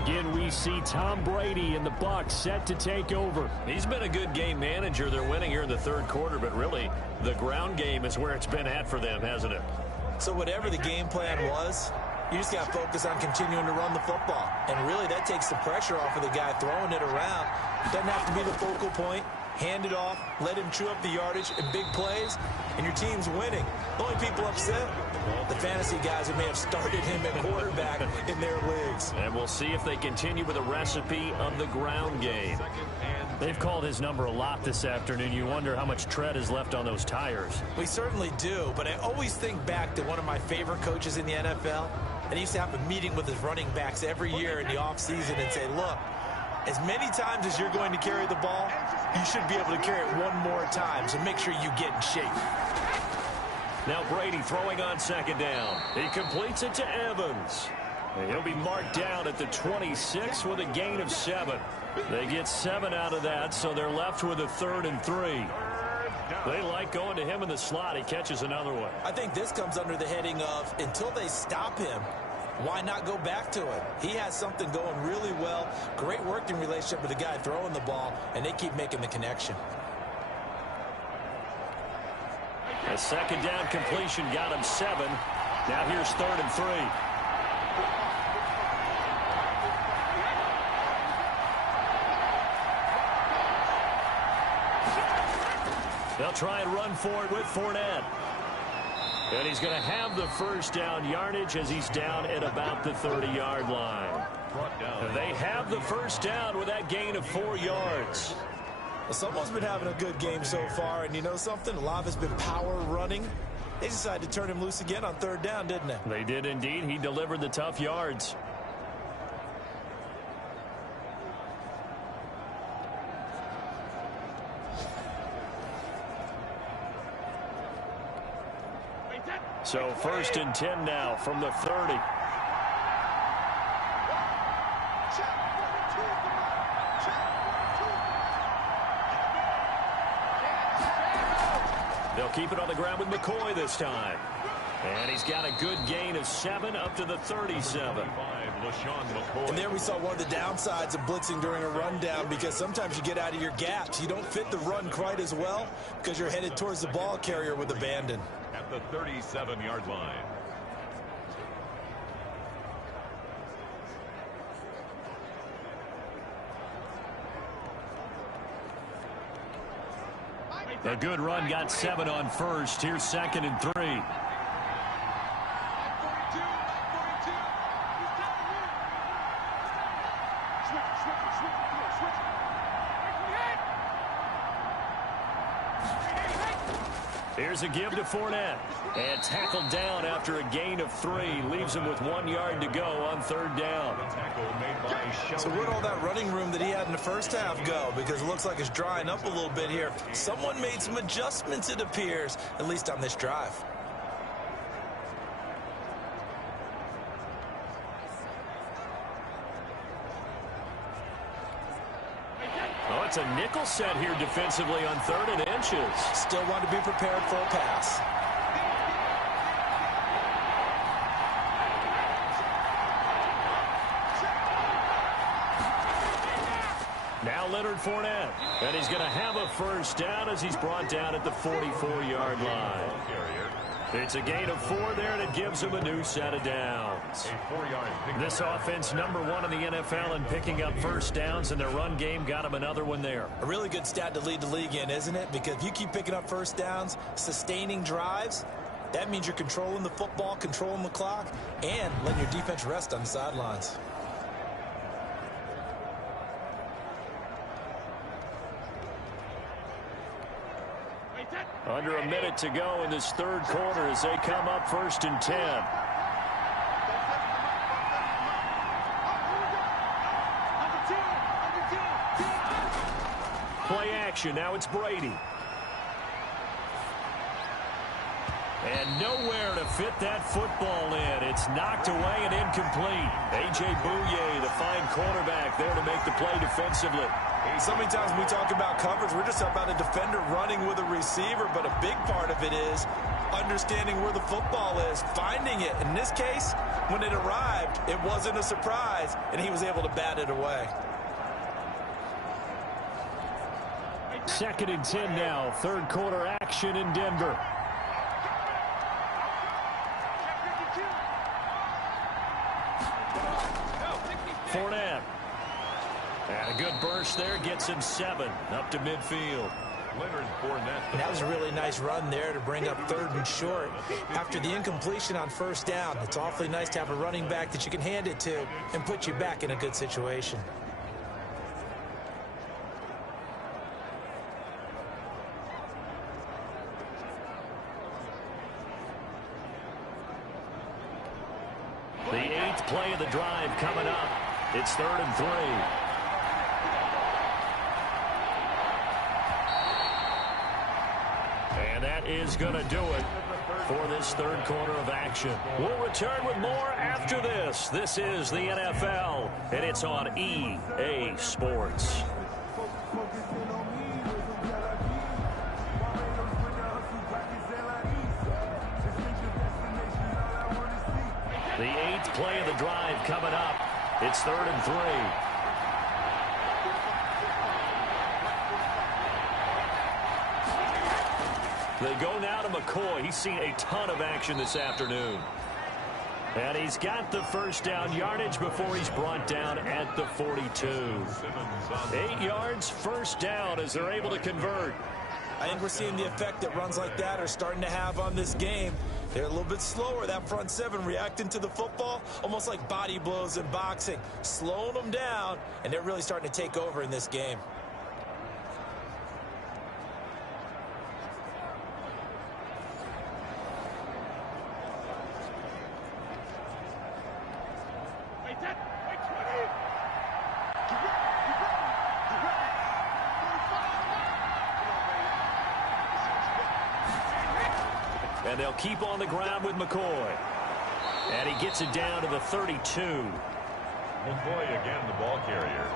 Again, we see Tom Brady and the Bucs set to take over. He's been a good game manager. They're winning here in the 3rd quarter, but really the ground game is where it's been at for them, hasn't it? So whatever the game plan was, you just got to focus on continuing to run the football. And really, that takes the pressure off of the guy throwing it around. Doesn't have to be the focal point. Hand it off, let him chew up the yardage in big plays, and your team's winning. The only people upset, the fantasy guys who may have started him at quarterback in their leagues. And we'll see if they continue with a recipe of the ground game. They've called his number a lot this afternoon. You wonder how much tread is left on those tires. We certainly do, but I always think back to one of my favorite coaches in the NFL, and he used to have a meeting with his running backs every year in the offseason and say, look, as many times as you're going to carry the ball, you should be able to carry it one more time, so make sure you get in shape. Now Brady throwing on 2nd down. He completes it to Evans. And he'll be marked down at the 26 with a gain of 7. They get 7 out of that, so they're left with a 3rd and 3. They like going to him in the slot. He catches another one. I think this comes under the heading of until they stop him, why not go back to him? He has something going really well. Great working relationship with the guy throwing the ball, and they keep making the connection. A 2nd down completion got him 7. Now here's 3rd and 3. They'll try and run for it with Fournette. And he's going to have the 1st down yardage as he's down at about the 30-yard line. They have the 1st down with that gain of 4 yards. Well, someone's been having a good game so far, and you know something? A lot of it's been power running. They decided to turn him loose again on 3rd down, didn't they? They did indeed. He delivered the tough yards. So 1st and 10 now from the 30. They'll keep it on the ground with McCoy this time. And he's got a good gain of 7 up to the 37. And there we saw one of the downsides of blitzing during a rundown, because sometimes you get out of your gaps. You don't fit the run quite as well because you're headed towards the ball carrier with abandon. At the 37-yard line. A good run got 7 on first. Here's 2nd and 3. Here's a give to Fournette. And tackled down after a gain of 3. Leaves him with 1 yard to go on 3rd down. So where'd all that running room that he had in the first half go? Because it looks like it's drying up a little bit here. Someone made some adjustments, it appears, at least on this drive. Oh, it's a nickel set here defensively on 3rd and inches. Still want to be prepared for a pass. Now Leonard Fournette. And he's going to have a first down as he's brought down at the 44-yard line. It's a gain of 4 there, and it gives him a new set of downs. This offense, #1 in the NFL in picking up first downs, and their run game got him another one there. A really good stat to lead the league in, isn't it? Because if you keep picking up first downs, sustaining drives, that means you're controlling the football, controlling the clock, and letting your defense rest on the sidelines. Under a minute to go in this 3rd quarter as they come up 1st and 10. Play action. Now it's Brady. And nowhere to fit that football in. It's knocked away and incomplete. A.J. Bouye, the fine cornerback, there to make the play defensively. So many times when we talk about coverage, we're just about a defender running with a receiver, but a big part of it is understanding where the football is, finding it. In this case, when it arrived, it wasn't a surprise, and he was able to bat it away. 2nd and 10 now. 3rd quarter action in Denver. Fournette. And a good burst there gets him 7 up to midfield. Leonard Fournette. And that was a really nice run there to bring up 3rd and short. After the incompletion on 1st down, it's awfully nice to have a running back that you can hand it to and put you back in a good situation. The 8th play of the drive coming up. It's 3rd and 3. And that is going to do it for this 3rd quarter of action. We'll return with more after this. This is the NFL, and it's on EA Sports. The 8th play of the drive coming up. It's 3rd and 3. They go now to McCoy. He's seen a ton of action this afternoon. And he's got the first down yardage before he's brought down at the 42. 8 yards, first down as they're able to convert. I think we're seeing the effect that runs like that are starting to have on this game. They're a little bit slower, that front 7, reacting to the football, almost like body blows in boxing, slowing them down, and they're really starting to take over in this game. And they'll keep on the ground with McCoy. And he gets it down to the 32. McCoy again, the ball carrier.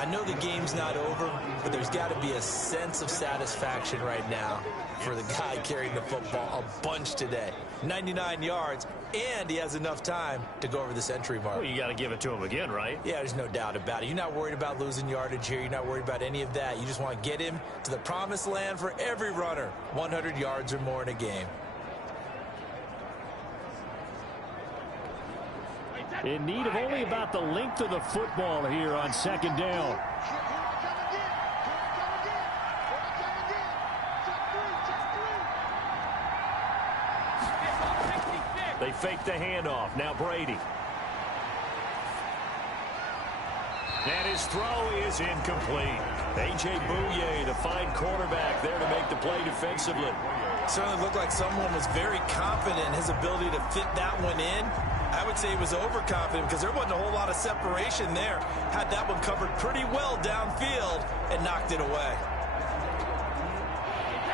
I know the game's not over, but there's got to be a sense of satisfaction right now for the guy carrying the football a bunch today. 99 yards, and he has enough time to go over this entry mark. Well, you got to give it to him again, right? Yeah, there's no doubt about it. You're not worried about losing yardage here. You're not worried about any of that. You just want to get him to the promised land for every runner, 100 yards or more in a game. In need of only about the length of the football here on second down. They fake the handoff. Now Brady. And his throw is incomplete. A.J. Bouye, the fine quarterback, there to make the play defensively. Certainly looked like someone was very confident in his ability to fit that one in. I would say he was overconfident because there wasn't a whole lot of separation there. Had that one covered pretty well downfield and knocked it away.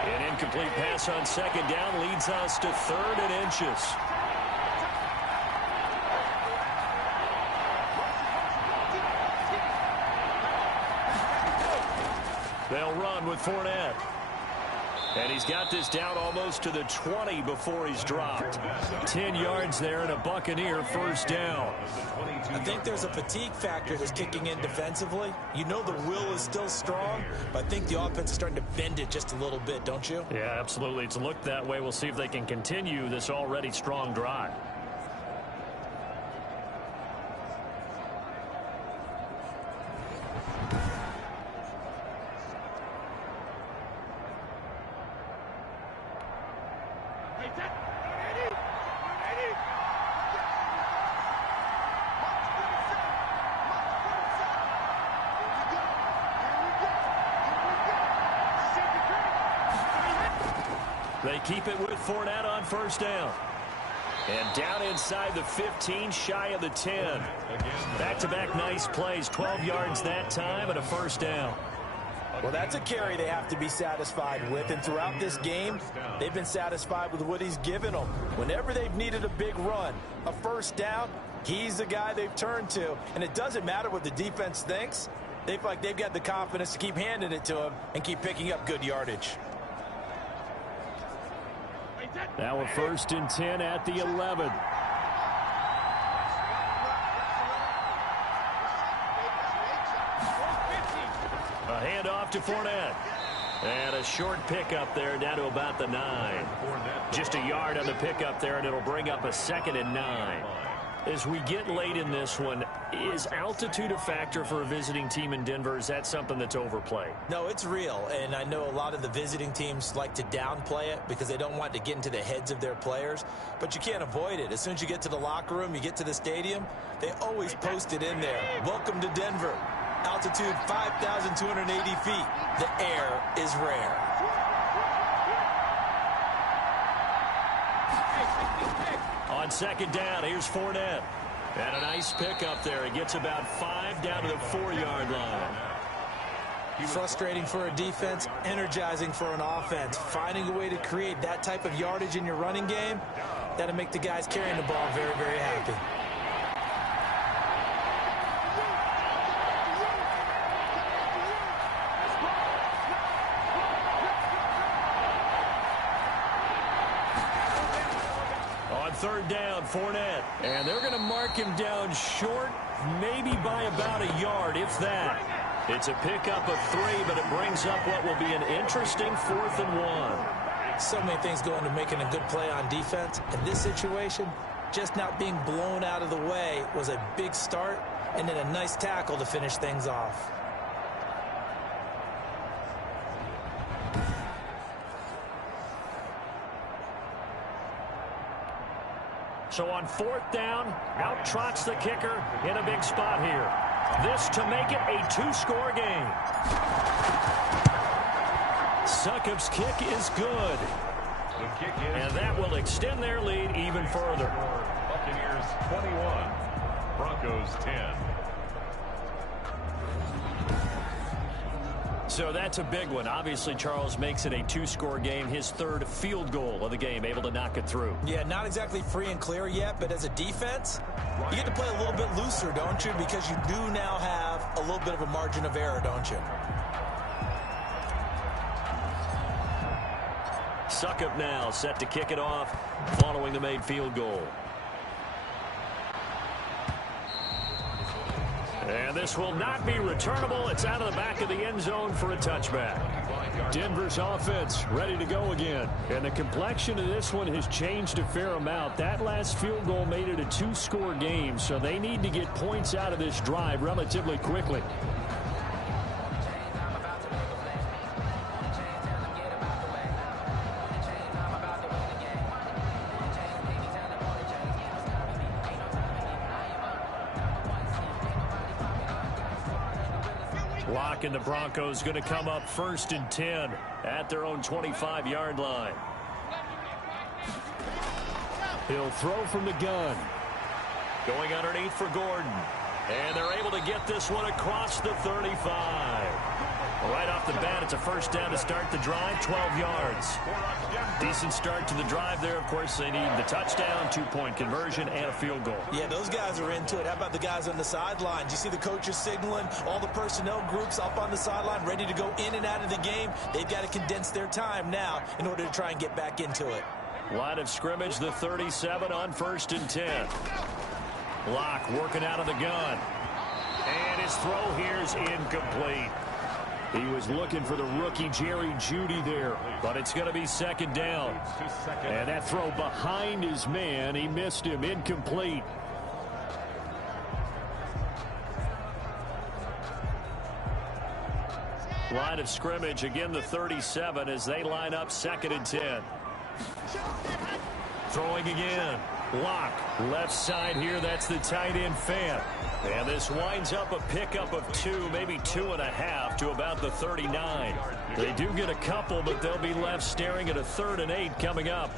An incomplete pass on second down leads us to 3rd and inches. They'll run with Fournette. And he's got this down almost to the 20 before he's dropped. 10 yards there and a Buccaneer first down. I think there's a fatigue factor that's kicking in defensively. You know the will is still strong, but I think the offense is starting to bend it just a little bit, don't you? Yeah, absolutely. It's looked that way. We'll see if they can continue this already strong drive. They keep it with Fournette on first down. And down inside the 15, shy of the 10. Back-to-back nice plays, 12 yards that time and a first down. Well, that's a carry they have to be satisfied with, and throughout this game, they've been satisfied with what he's given them. Whenever they've needed a big run, a first down, he's the guy they've turned to, and it doesn't matter what the defense thinks. They feel like they've got the confidence to keep handing it to him and keep picking up good yardage. Now a 1st and 10 at the 11. A handoff to Fournette. And a short pickup there down to about the 9. Just a yard on the pickup there, and it'll bring up a 2nd and 9. As we get late in this one, is altitude a factor for a visiting team in Denver? Is that something that's overplayed? No, it's real, and I know a lot of the visiting teams like to downplay it because they don't want to get into the heads of their players, but you can't avoid it. As soon as you get to the locker room, you get to the stadium, they always post it in there. Welcome to Denver. Altitude 5,280 feet. The air is rare. On second down, here's Fournette. And a nice pickup there. He gets about 5 down to the 4-yard line. Frustrating for a defense, energizing for an offense. Finding a way to create that type of yardage in your running game, that'll make the guys carrying the ball very, very happy. Third down, Fournette. And they're going to mark him down short, maybe by about a yard, if that. It's a pickup of 3, but it brings up what will be an interesting 4th and 1. So many things go into making a good play on defense. In this situation, just not being blown out of the way was a big start, and then a nice tackle to finish things off. So on 4th down, out trots the kicker in a big spot here. This to make it a 2-score game. Succop's kick is good. And that will extend their lead even further. Buccaneers 21, Broncos 10. So that's a big one. Obviously, Charles makes it a 2-score game. His 3rd field goal of the game, able to knock it through. Yeah, not exactly free and clear yet, but as a defense, you get to play a little bit looser, don't you? Because you do now have a little bit of a margin of error, don't you? Suckup now set to kick it off following the made field goal. And this will not be returnable. It's out of the back of the end zone for a touchback. Denver's offense ready to go again. And the complexion of this one has changed a fair amount. That last field goal made it a 2-score game, so they need to get points out of this drive relatively quickly. And the Broncos going to come up 1st and 10 at their own 25-yard line. He'll throw from the gun. Going underneath for Gordon. And they're able to get this one across the 35. Right off the bat, it's a first down to start the drive, 12 yards. Decent start to the drive there. Of course, they need the touchdown, 2-point conversion, and a field goal. Yeah, those guys are into it. How about the guys on the sidelines? You see the coaches signaling, all the personnel groups up on the sideline, ready to go in and out of the game. They've got to condense their time now in order to try and get back into it. Line of scrimmage, the 37 on 1st and 10. Locke working out of the gun. And his throw here's incomplete. He was looking for the rookie Jerry Jeudy there, but it's going to be 2nd down. And that throw behind his man, he missed him, incomplete. Line of scrimmage, again the 37 as they line up 2nd and 10. Throwing again. Locke, left side here, that's the tight end Fant. And this winds up a pickup of 2, maybe 2.5 to about the 39. They do get a couple, but they'll be left staring at a 3rd and 8 coming up.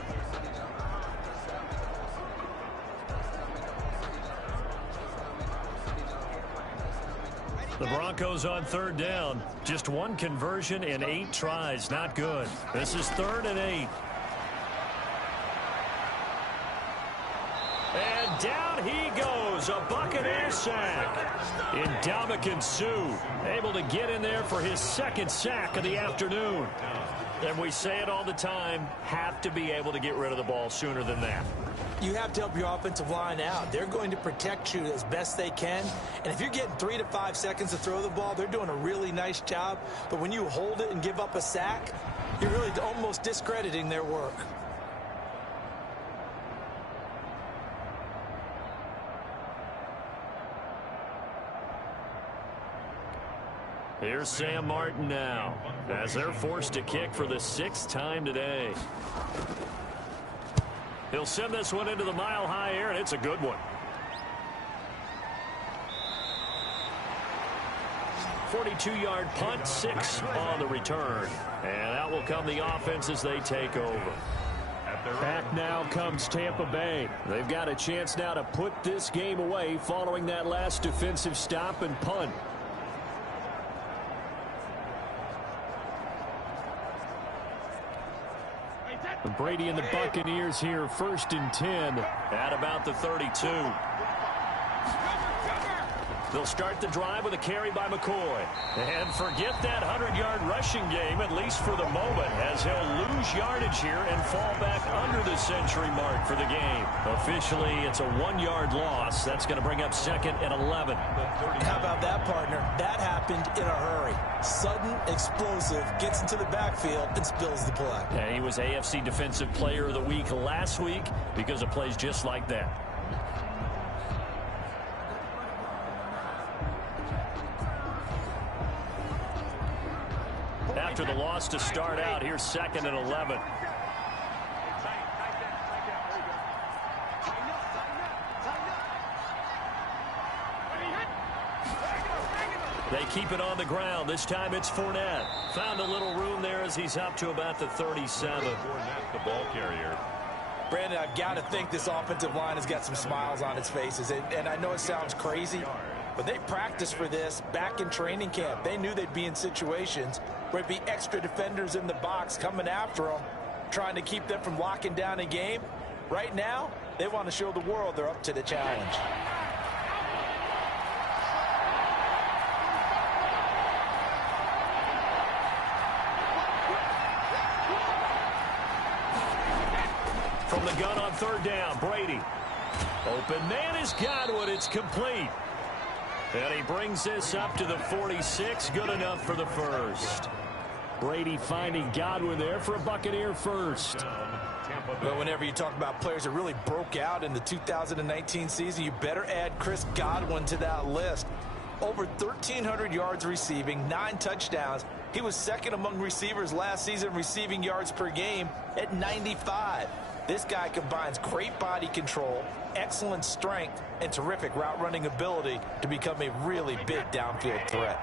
The Broncos on 3rd down. Just 1 conversion in 8 tries. Not good. This is 3rd and 8. And down he goes, a Buccaneers sack. Ndamukong Suh able to get in there for his 2nd sack of the afternoon. And we say it all the time, have to be able to get rid of the ball sooner than that. You have to help your offensive line out. They're going to protect you as best they can. And if you're getting 3 to 5 seconds to throw the ball, they're doing a really nice job. But when you hold it and give up a sack, you're really almost discrediting their work. Here's Sam Martin now as they're forced to kick for the 6th time today. He'll send this one into the mile-high air, and it's a good one. 42-yard punt, 6 on the return. And out will come the offense as they take over. Back now comes Tampa Bay. They've got a chance now to put this game away following that last defensive stop and punt. Brady and the Buccaneers here, 1st and 10 at about the 32. They'll start the drive with a carry by McCoy. And forget that 100-yard rushing game, at least for the moment, as he'll lose yardage here and fall back under the century mark for the game. Officially, it's a 1-yard loss. That's going to bring up 2nd and 11. How about that, partner? That happened in a hurry. Sudden, explosive, gets into the backfield and spills the play. And he was AFC Defensive Player of the Week last week because of plays just like that. After the loss to start out, here's 2nd and 11. They keep it on the ground. This time it's Fournette. Found a little room there as he's up to about the 37. Fournette, the ball carrier. Brandon, I've got to think this offensive line has got some smiles on its faces. And I know it sounds crazy, but they practiced for this back in training camp. They knew they'd be in situations where it'd be extra defenders in the box coming after them, trying to keep them from locking down a game. Right now, they want to show the world they're up to the challenge. the gun on third down. Brady. Open man is Godwin. It's complete. And he brings this up to the 46. Good enough for the first. Brady finding Godwin there for a Buccaneer first. But whenever you talk about players that really broke out in the 2019 season, you better add Chris Godwin to that list. Over 1,300 yards receiving, 9 touchdowns. He was second among receivers last season receiving yards per game at 95. This guy combines great body control, excellent strength, and terrific route running ability to become a really big downfield threat.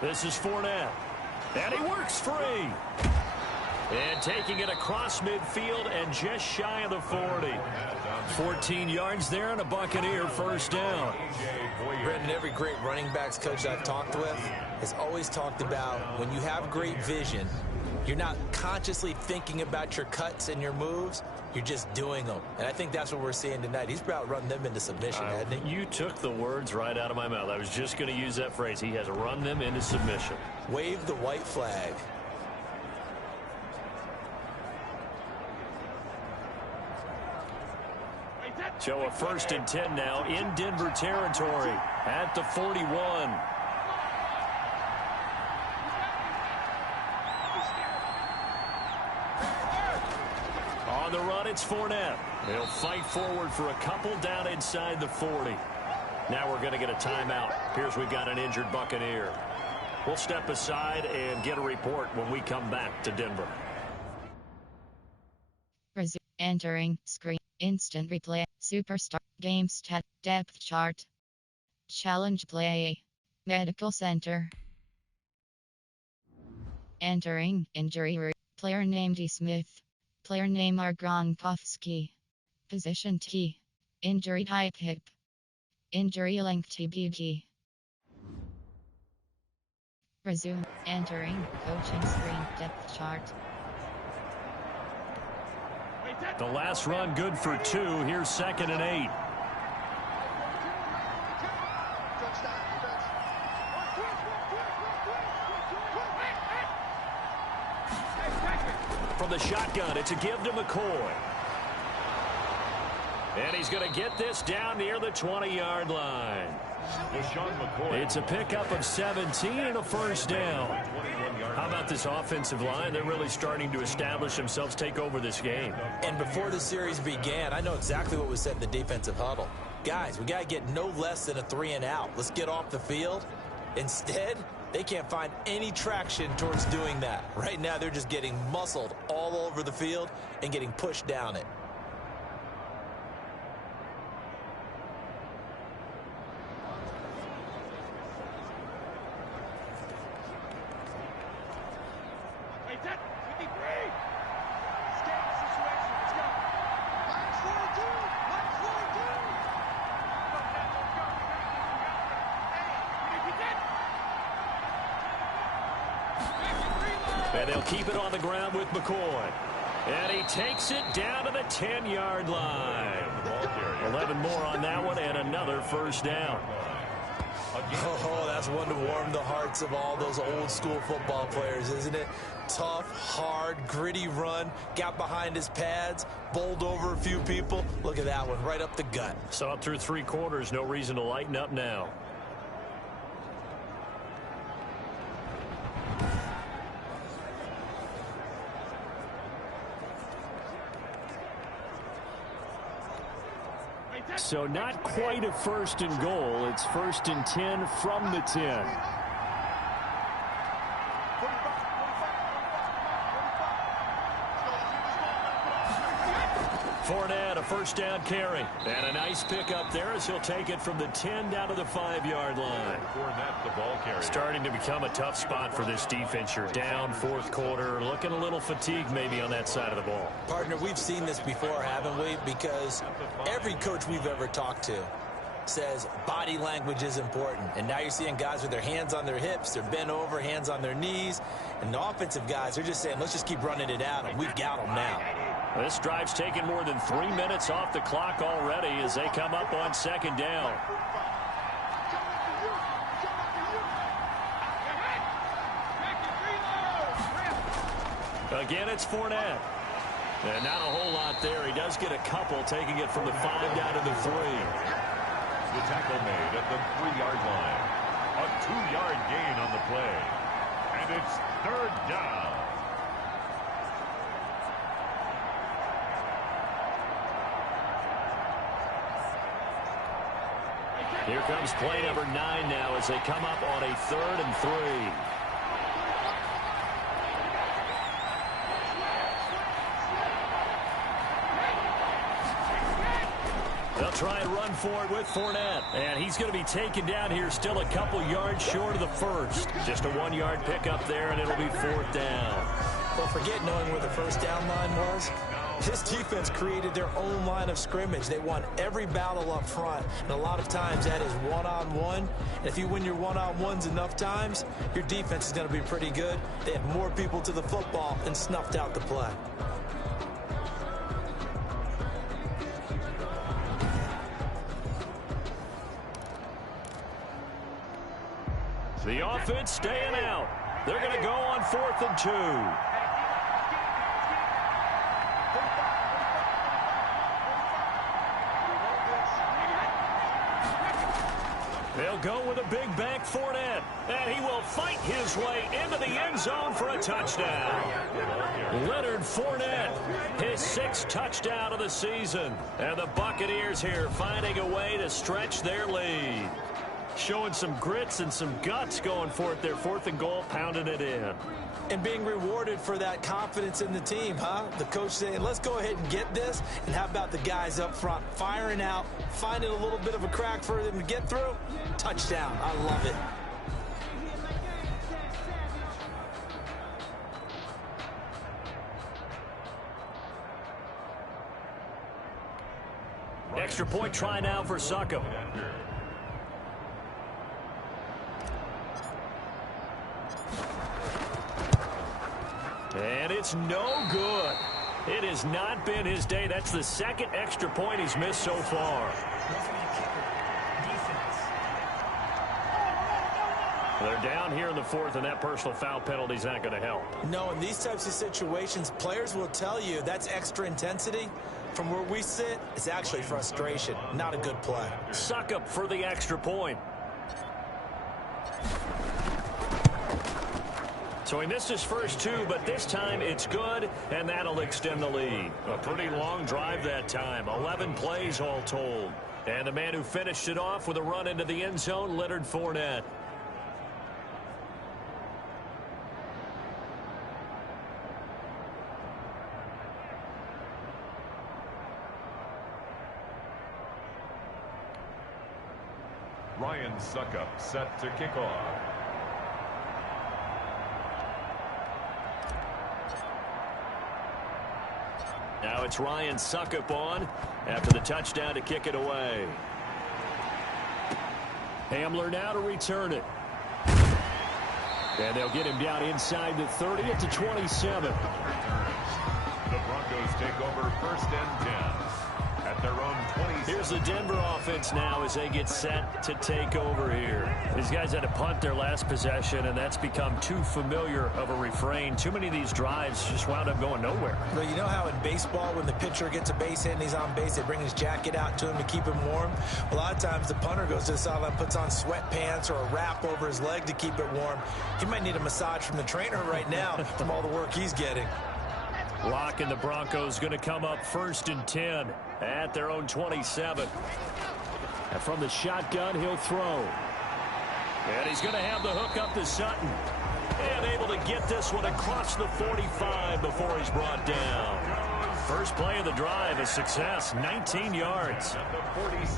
This is Fournette. And he works free. And taking it across midfield and just shy of the 40. 14 yards there and a Buccaneer first down. Brendan, every great running backs coach I've talked with has always talked about when you have great vision, you're not consciously thinking about your cuts and your moves. You're just doing them. And I think that's what we're seeing tonight. He's about run them into submission, hasn't he? You took the words right out of my mouth. I was just going to use that phrase. He has run them into submission. Wave the white flag. So a 1st and 10 now in Denver territory at the 41. On the run, it's Fournette. He'll fight forward for a couple down inside the 40. Now we're going to get a timeout. Here's we've got an injured Buccaneer. We'll step aside and get a report when we come back to Denver. Entering screen. Instant replay. Superstar. Game stat. Depth chart. Challenge play. Medical center. Entering injury. Player name D. Smith. Player name R. Gronkowski. Position T. Injury type hip. Injury length TBD. Resume. Entering coaching screen. Depth chart. The last run good for 2. Here's 2nd and 8. From the shotgun, it's a give to McCoy. And he's going to get this down near the 20-yard line. It's a pickup of 17 and a first down. How about this offensive line? They're really starting to establish themselves, take over this game. And before the series began, I know exactly what was said in the defensive huddle. Guys, we got to get no less than a 3 and out. Let's get off the field. Instead, they can't find any traction towards doing that. Right now, they're just getting muscled all over the field and getting pushed down it. And they'll keep it on the ground with McCoy. And he takes it down to the 10-yard line. 11 more on that one and another first down. Oh, that's one to warm the hearts of all those old school football players, isn't it? Tough, hard, gritty run. Got behind his pads, bowled over a few people. Look at that one, right up the gut. Saw it through 3 quarters. No reason to lighten up now. So not quite a 1st and goal. It's 1st and 10 from the 10. Fournette, a first down carry. And a nice pickup there as he'll take it from the 10 down to the 5-yard line. Starting to become a tough spot for this defense. You're down 4th quarter. Looking a little fatigued maybe on that side of the ball. Partner, we've seen this before, haven't we? Because every coach we've ever talked to says body language is important. And now you're seeing guys with their hands on their hips, they're bent over, hands on their knees. And the offensive guys are just saying, let's just keep running it out, and we've got them now. This drive's taken more than 3 minutes off the clock already as they come up on 2nd down. Again, it's Fournette. And not a whole lot there. He does get a couple, taking it from the 5 down to the 3. The tackle made at the 3-yard line. A 2-yard gain on the play. And it's 3rd down. Here comes play number 9 now as they come up on a 3rd and 3. They'll try and run for it with Fournette. And he's going to be taken down here still a couple yards short of the first. Just a 1-yard pickup there, and it'll be 4th down. Well, forget knowing where the first down line was. This defense created their own line of scrimmage. They won every battle up front, and a lot of times that is one-on-one. And if you win your one-on-ones enough times, your defense is going to be pretty good. They have more people to the football and snuffed out the play. The offense staying out. They're going to go on 4th and 2. They'll go with a big bank Fournette, and he will fight his way into the end zone for a touchdown. Leonard Fournette, his 6th touchdown of the season. And the Buccaneers here finding a way to stretch their lead. Showing some grits and some guts going for it. Their 4th and goal, pounding it in. And being rewarded for that confidence in the team, huh? The coach saying, let's go ahead and get this. And how about the guys up front firing out, finding a little bit of a crack for them to get through? Touchdown. I love it. Extra point try now for Succop. And it's no good. It has not been his day. That's the 2nd extra point he's missed so far. They're down here in the 4th, and that personal foul penalty is not going to help. No, in these types of situations, players will tell you that's extra intensity. From where we sit, it's actually frustration. Not a good play. Succop for the extra point. So he missed his first 2, but this time it's good, and that'll extend the lead. A pretty long drive that time, 11 plays all told. And the man who finished it off with a run into the end zone, Leonard Fournette. Ryan Succop set to kick off. Now it's Ryan Succop on after the touchdown to kick it away. Hamler now to return it. And they'll get him down inside the 30 at the 27. The Broncos take over 1st and 10 at their own 20. Here's the Denver offense now as they get set to take over here. These guys had to punt their last possession, and that's become too familiar of a refrain. Too many of these drives just wound up going nowhere. Well, you know how in baseball, when the pitcher gets a base hit and he's on base, they bring his jacket out to him to keep him warm? A lot of times the punter goes to the sideline, puts on sweatpants or a wrap over his leg to keep it warm. He might need a massage from the trainer right now from all the work he's getting. Locke and the Broncos going to come up 1st and 10 at their own 27. And from the shotgun, he'll throw. And he's going to have the hook up to Sutton. And able to get this one across the 45 before he's brought down. First play of the drive, a success, 19 yards.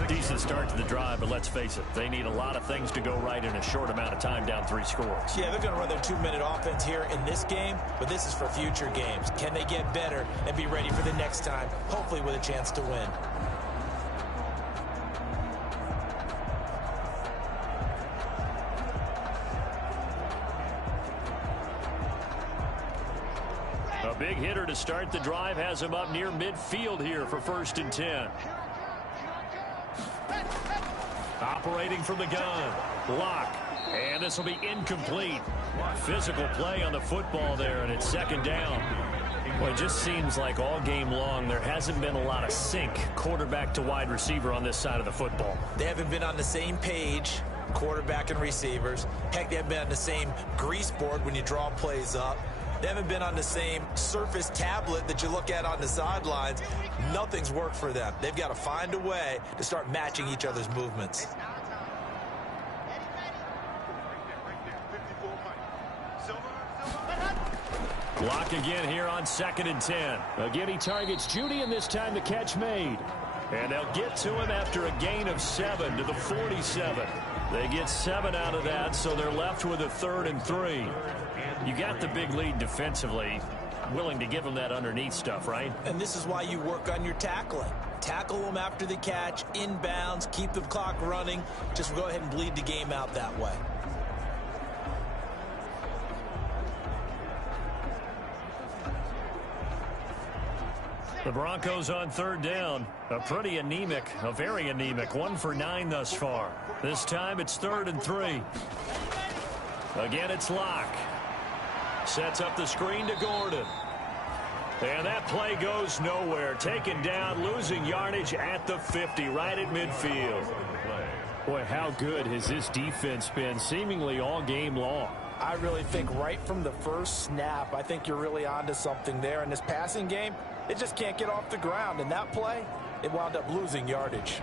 Decent start to the drive, but let's face it, they need a lot of things to go right in a short amount of time, down 3 scores. Yeah, they're going to run their 2-minute offense here in this game, but this is for future games. Can they get better and be ready for the next time, hopefully with a chance to win? A big hitter to start the drive has him up near midfield here for 1st and 10. Operating from the gun. Locke. And this will be incomplete. Physical play on the football there, and it's 2nd down. Well, it just seems like all game long there hasn't been a lot of sync quarterback to wide receiver on this side of the football. They haven't been on the same page, quarterback and receivers. Heck, they haven't been on the same grease board when you draw plays up. They haven't been on the same surface tablet that you look at on the sidelines. Nothing's worked for them. They've got to find a way to start matching each other's movements. Block again here on 2nd and 10. Again, he targets Judy, and this time the catch made. And they'll get to him after a gain of 7 to the 47. They get 7 out of that, so they're left with a 3rd and 3. You got the big lead defensively. Willing to give them that underneath stuff, right? And this is why you work on your tackling. Tackle them after the catch, inbounds, keep the clock running. Just go ahead and bleed the game out that way. The Broncos on 3rd down. A very anemic. 1 for 9 thus far. This time it's 3rd and 3. Again, it's Locke. Sets up the screen to Gordon. And that play goes nowhere. Taken down, losing yardage at the 50, right at midfield. Boy, how good has this defense been seemingly all game long? I really think right from the first snap, I think you're really onto something there. In this passing game, it just can't get off the ground. And that play, it wound up losing yardage.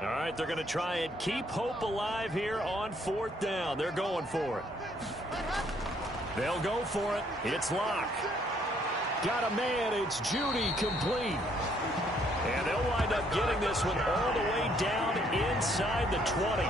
All right, they're going to try and keep hope alive here on 4th down. They're going for it. They'll go for it. It's Locke. Got a man. It's Judy, complete. And they'll wind up getting this one all the way down inside the 20.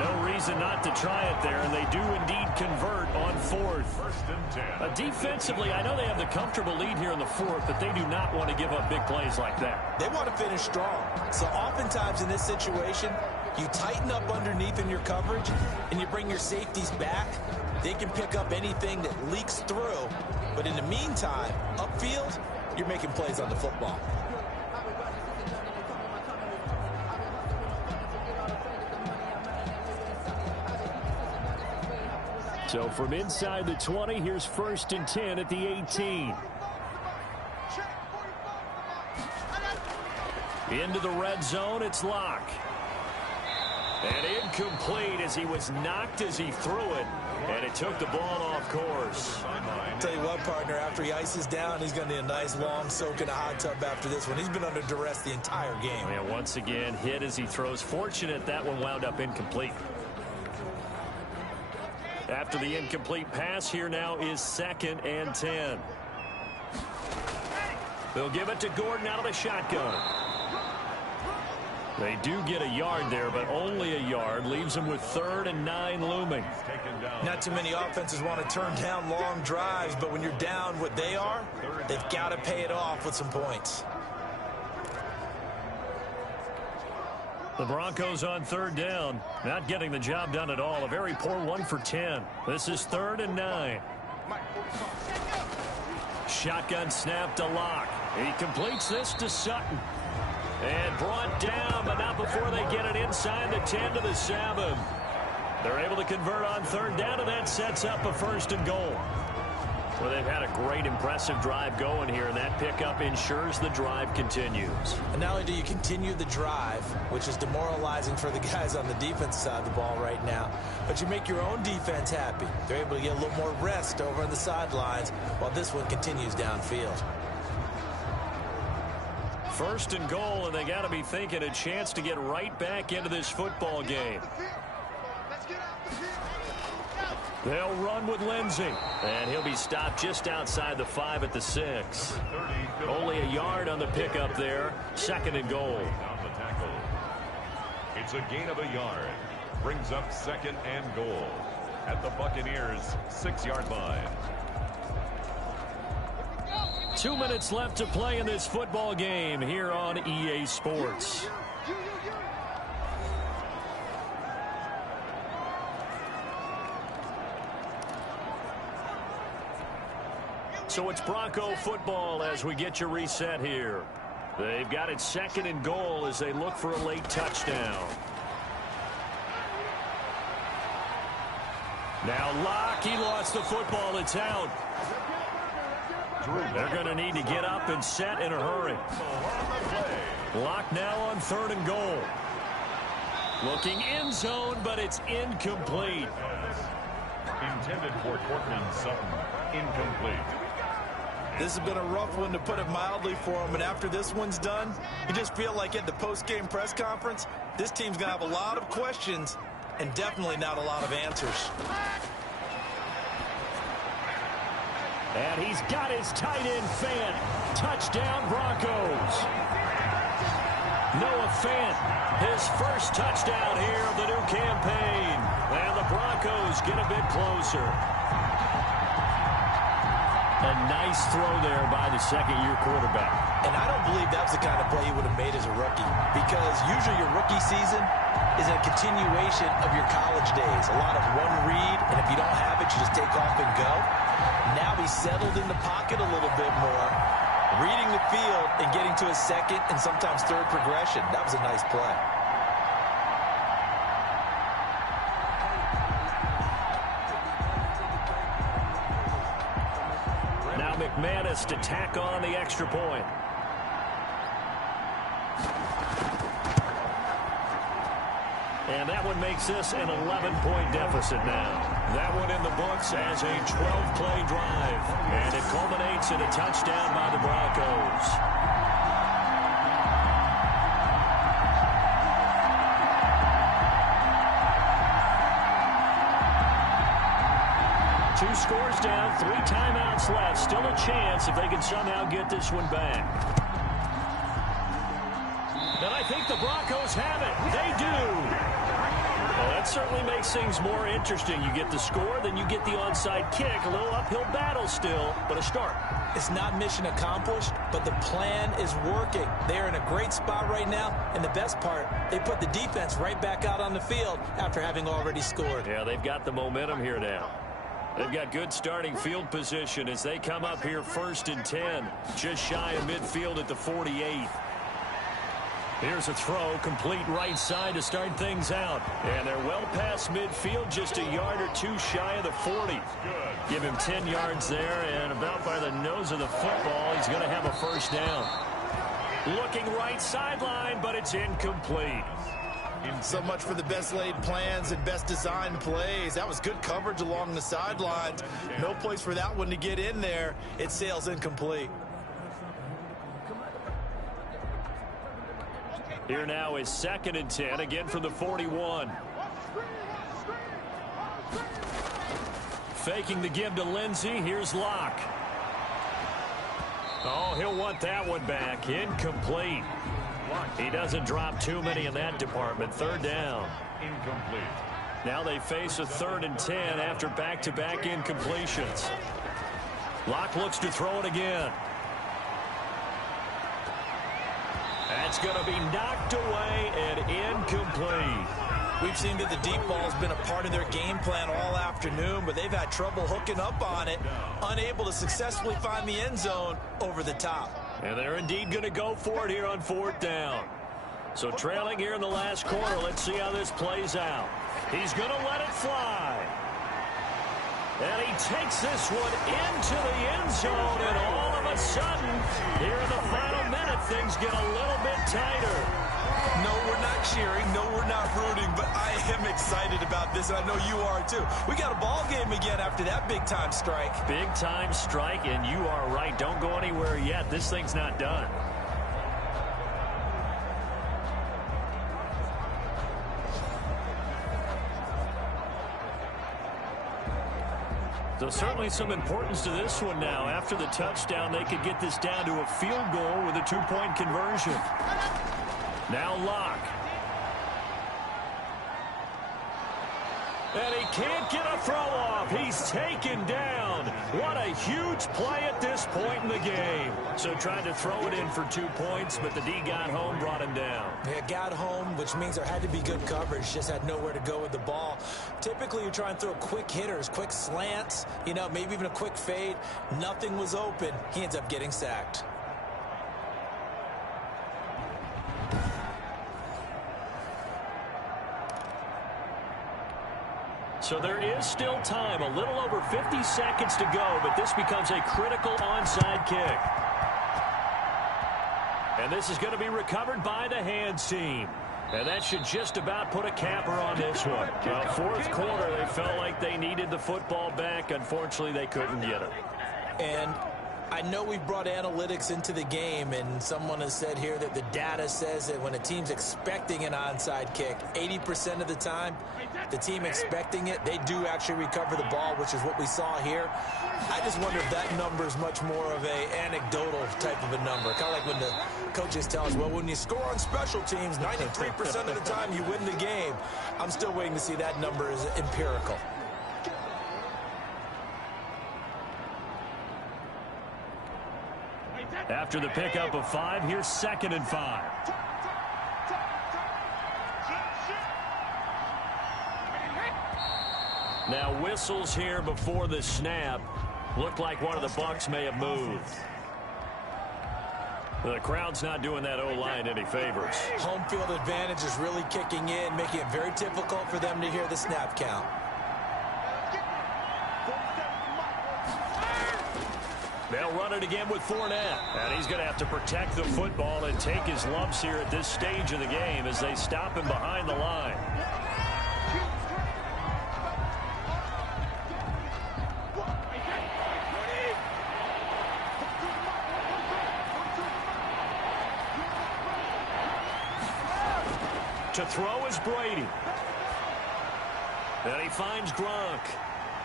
No reason not to try it there, and they do indeed convert on 4th. Defensively, I know they have the comfortable lead here in the 4th, but they do not want to give up big plays like that. They want to finish strong. So oftentimes in this situation, you tighten up underneath in your coverage, and you bring your safeties back. They can pick up anything that leaks through. But in the meantime, upfield, you're making plays on the football. So from inside the 20, here's 1st and 10 at the 18. Into the red zone, it's Locke. And incomplete as he was knocked as he threw it. And it took the ball off course. I'll tell you what, partner, after he ices down, he's going to need a nice long soak in a hot tub after this one. He's been under duress the entire game. And once again, hit as he throws. Fortunate that one wound up incomplete. After the incomplete pass, here now is 2nd and 10. They'll give it to Gordon out of the shotgun. They do get a yard there, but only a yard. Leaves them with 3rd and 9 looming. Not too many offenses want to turn down long drives, but when you're down what they are, they've got to pay it off with some points. The Broncos on 3rd down, not getting the job done at all. A very poor 1 for 10. This is 3rd and 9. Shotgun snap to Locke. He completes this to Sutton. And brought down, but not before they get it inside the 10 to the 7. They're able to convert on 3rd down, and that sets up a 1st and goal. Well, they've had a great, impressive drive going here, and that pickup ensures the drive continues. And not only do you continue the drive, which is demoralizing for the guys on the defense side of the ball right now, but you make your own defense happy. They're able to get a little more rest over on the sidelines while this one continues downfield. 1st and goal, and they got to be thinking a chance to get right back into this football game. They'll run with Lindsey, and he'll be stopped just outside the 5 at the 6. Only a yard on the pickup there. 2nd and goal. It's a gain of a yard. Brings up 2nd and goal at the Buccaneers' 6-yard line. 2 minutes left to play in this football game here on EA Sports. So it's Bronco football as we get you reset here. They've got it 2nd and goal as they look for a late touchdown. Now Locke, he lost the football. It's out. They're going to need to get up and set in a hurry. Locke now on 3rd and goal. Looking end zone, but it's incomplete. Intended for Cortland Sutton. Incomplete. This has been a rough one, to put it mildly, for him. And after this one's done, you just feel like at the post-game press conference, this team's going to have a lot of questions and definitely not a lot of answers. And he's got his tight end, Fant. Touchdown, Broncos. Noah Fant, his first touchdown here of the new campaign. And the Broncos get a bit closer. A nice throw there by the second-year quarterback. And I don't believe that's the kind of play he would have made as a rookie, because usually your rookie season is a continuation of your college days. A lot of one read, and if you don't have it, you just take off and go. Now he's settled in the pocket a little bit more, reading the field and getting to his second and sometimes third progression. That was a nice play. Now McManus to tack on the extra point. And that one makes this an 11-point deficit now. That one in the books as a 12-play drive. And it culminates in a touchdown by the Broncos. Two scores down, 3 timeouts left. Still a chance if they can somehow get this one back. And I think the Broncos have it. They do. Well, that certainly makes things more interesting. You get the score, then you get the onside kick. A little uphill battle still, but a start. It's not mission accomplished, but the plan is working. They're in a great spot right now, and the best part, they put the defense right back out on the field after having already scored. Yeah, they've got the momentum here now. They've got good starting field position as they come up here 1st and 10, just shy of midfield at the 48. Here's a throw, complete right side to start things out. And they're well past midfield, just a yard or two shy of the 40. Give him 10 yards there, and about by the nose of the football, he's going to have a first down. Looking right sideline, but it's incomplete. So much for the best laid plans and best designed plays. That was good coverage along the sidelines. No place for that one to get in there. It sails incomplete. Here now is 2nd and 10, again from the 41. Faking the give to Lindsey. Here's Locke. Oh, he'll want that one back. Incomplete. He doesn't drop too many in that department. 3rd down. Incomplete. Now they face a 3rd and 10 after back-to-back incompletions. Locke looks to throw it again. That's going to be knocked away and incomplete. We've seen that the deep ball has been a part of their game plan all afternoon, but they've had trouble hooking up on it, unable to successfully find the end zone over the top. And they're indeed going to go for it here on 4th down. So trailing here in the last quarter, let's see how this plays out. He's going to let it fly. And he takes this one into the end zone, and all of a sudden, here in the final minute, things get a little bit tighter. No, we're not cheering. No, we're not rooting, but I am excited about this, and I know you are too. We got a ball game again after that big-time strike. Big-time strike, and you are right. Don't go anywhere yet. This thing's not done. So certainly some importance to this one now. After the touchdown, they could get this down to a field goal with a 2-point conversion. Now Locke. And he can't get a throw off. He's taken down. What a huge play at this point in the game. So tried to throw it in for 2 points, but the D got home, brought him down. Yeah, got home, which means there had to be good coverage. Just had nowhere to go with the ball. Typically, you try and throw quick hitters, quick slants, maybe even a quick fade. Nothing was open. He ends up getting sacked. So there is still time, a little over 50 seconds to go, but this becomes a critical onside kick. And this is going to be recovered by the hands team. And that should just about put a capper on this one. Well, fourth quarter, they felt like they needed the football back. Unfortunately, they couldn't get it. And I know we've brought analytics into the game, and someone has said here that the data says that when a team's expecting an onside kick, 80% of the time, the team expecting it, they do actually recover the ball, which is what we saw here. I just wonder if that number is much more of an anecdotal type of a number. Kind of like when the coaches tell us, well, when you score on special teams, 93% of the time you win the game. I'm still waiting to see that number is empirical. After the pickup of 5, here's 2nd and 5. Now whistles here before the snap. Looked like one of the Bucs may have moved. The crowd's not doing that O-line any favors. Home field advantage is really kicking in, making it very difficult for them to hear the snap count. They'll run it again with Fournette. And he's going to have to protect the football and take his lumps here at this stage of the game as they stop him behind the line. To throw is Brady. And he finds Gronk.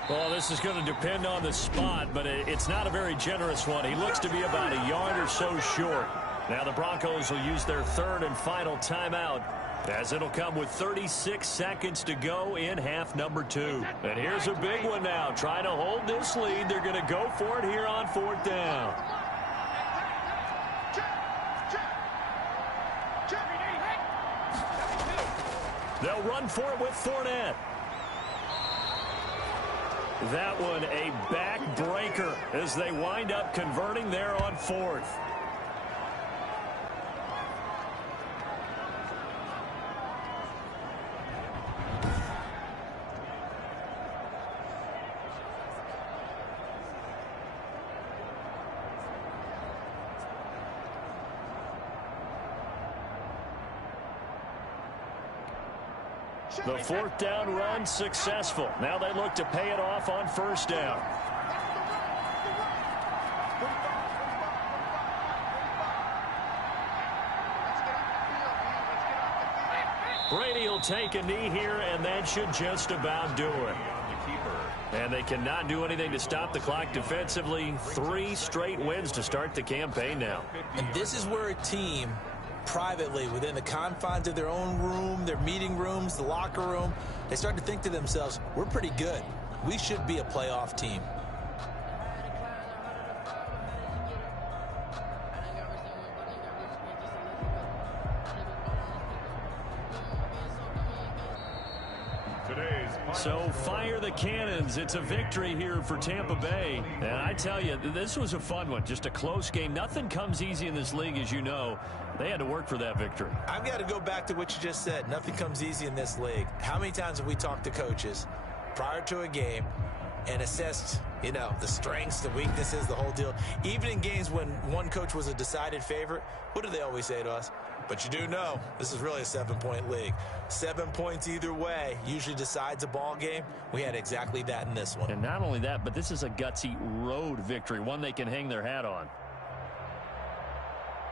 Well, this is going to depend on the spot, but it's not a very generous one. He looks to be about a yard or so short. Now the Broncos will use their 3rd and final timeout, as it'll come with 36 seconds to go in half number 2. And here's a big one now. Trying to hold this lead. They're going to go for it here on 4th down. They'll run for it with Fournette. That one a backbreaker as they wind up converting there on 4th. The 4th down run successful. Now they look to pay it off on 1st down. Brady will take a knee here, and that should just about do it. And they cannot do anything to stop the clock defensively. 3 straight wins to start the campaign now. And this is where a team privately, within the confines of their own room, their meeting rooms, the locker room, they start to think to themselves, we're pretty good. We should be a playoff team. So fire the cannons. It's a victory here for Tampa Bay. And I tell you, this was a fun one. Just a close game. Nothing comes easy in this league, as you know. They had to work for that victory. I've got to go back to what you just said. Nothing comes easy in this league. How many times have we talked to coaches prior to a game and assessed, the strengths, the weaknesses, the whole deal? Even in games when one coach was a decided favorite, what do they always say to us? But you do know this is really a 7-point league. 7 points either way usually decides a ball game. We had exactly that in this one. And not only that, but this is a gutsy road victory, one they can hang their hat on.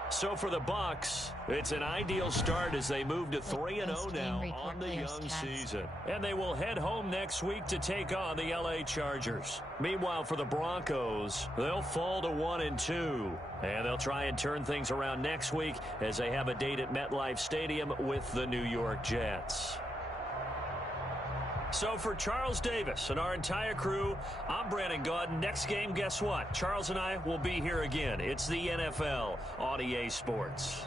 So for the Bucs, it's an ideal start as they move to 3-0 now on the young season. And they will head home next week to take on the LA Chargers. Meanwhile, for the Broncos, they'll fall to 1-2. And they'll try and turn things around next week as they have a date at MetLife Stadium with the New York Jets. So for Charles Davis and our entire crew, I'm Brandon Gaudin. Next game, guess what? Charles and I will be here again. It's the NFL on EA Sports.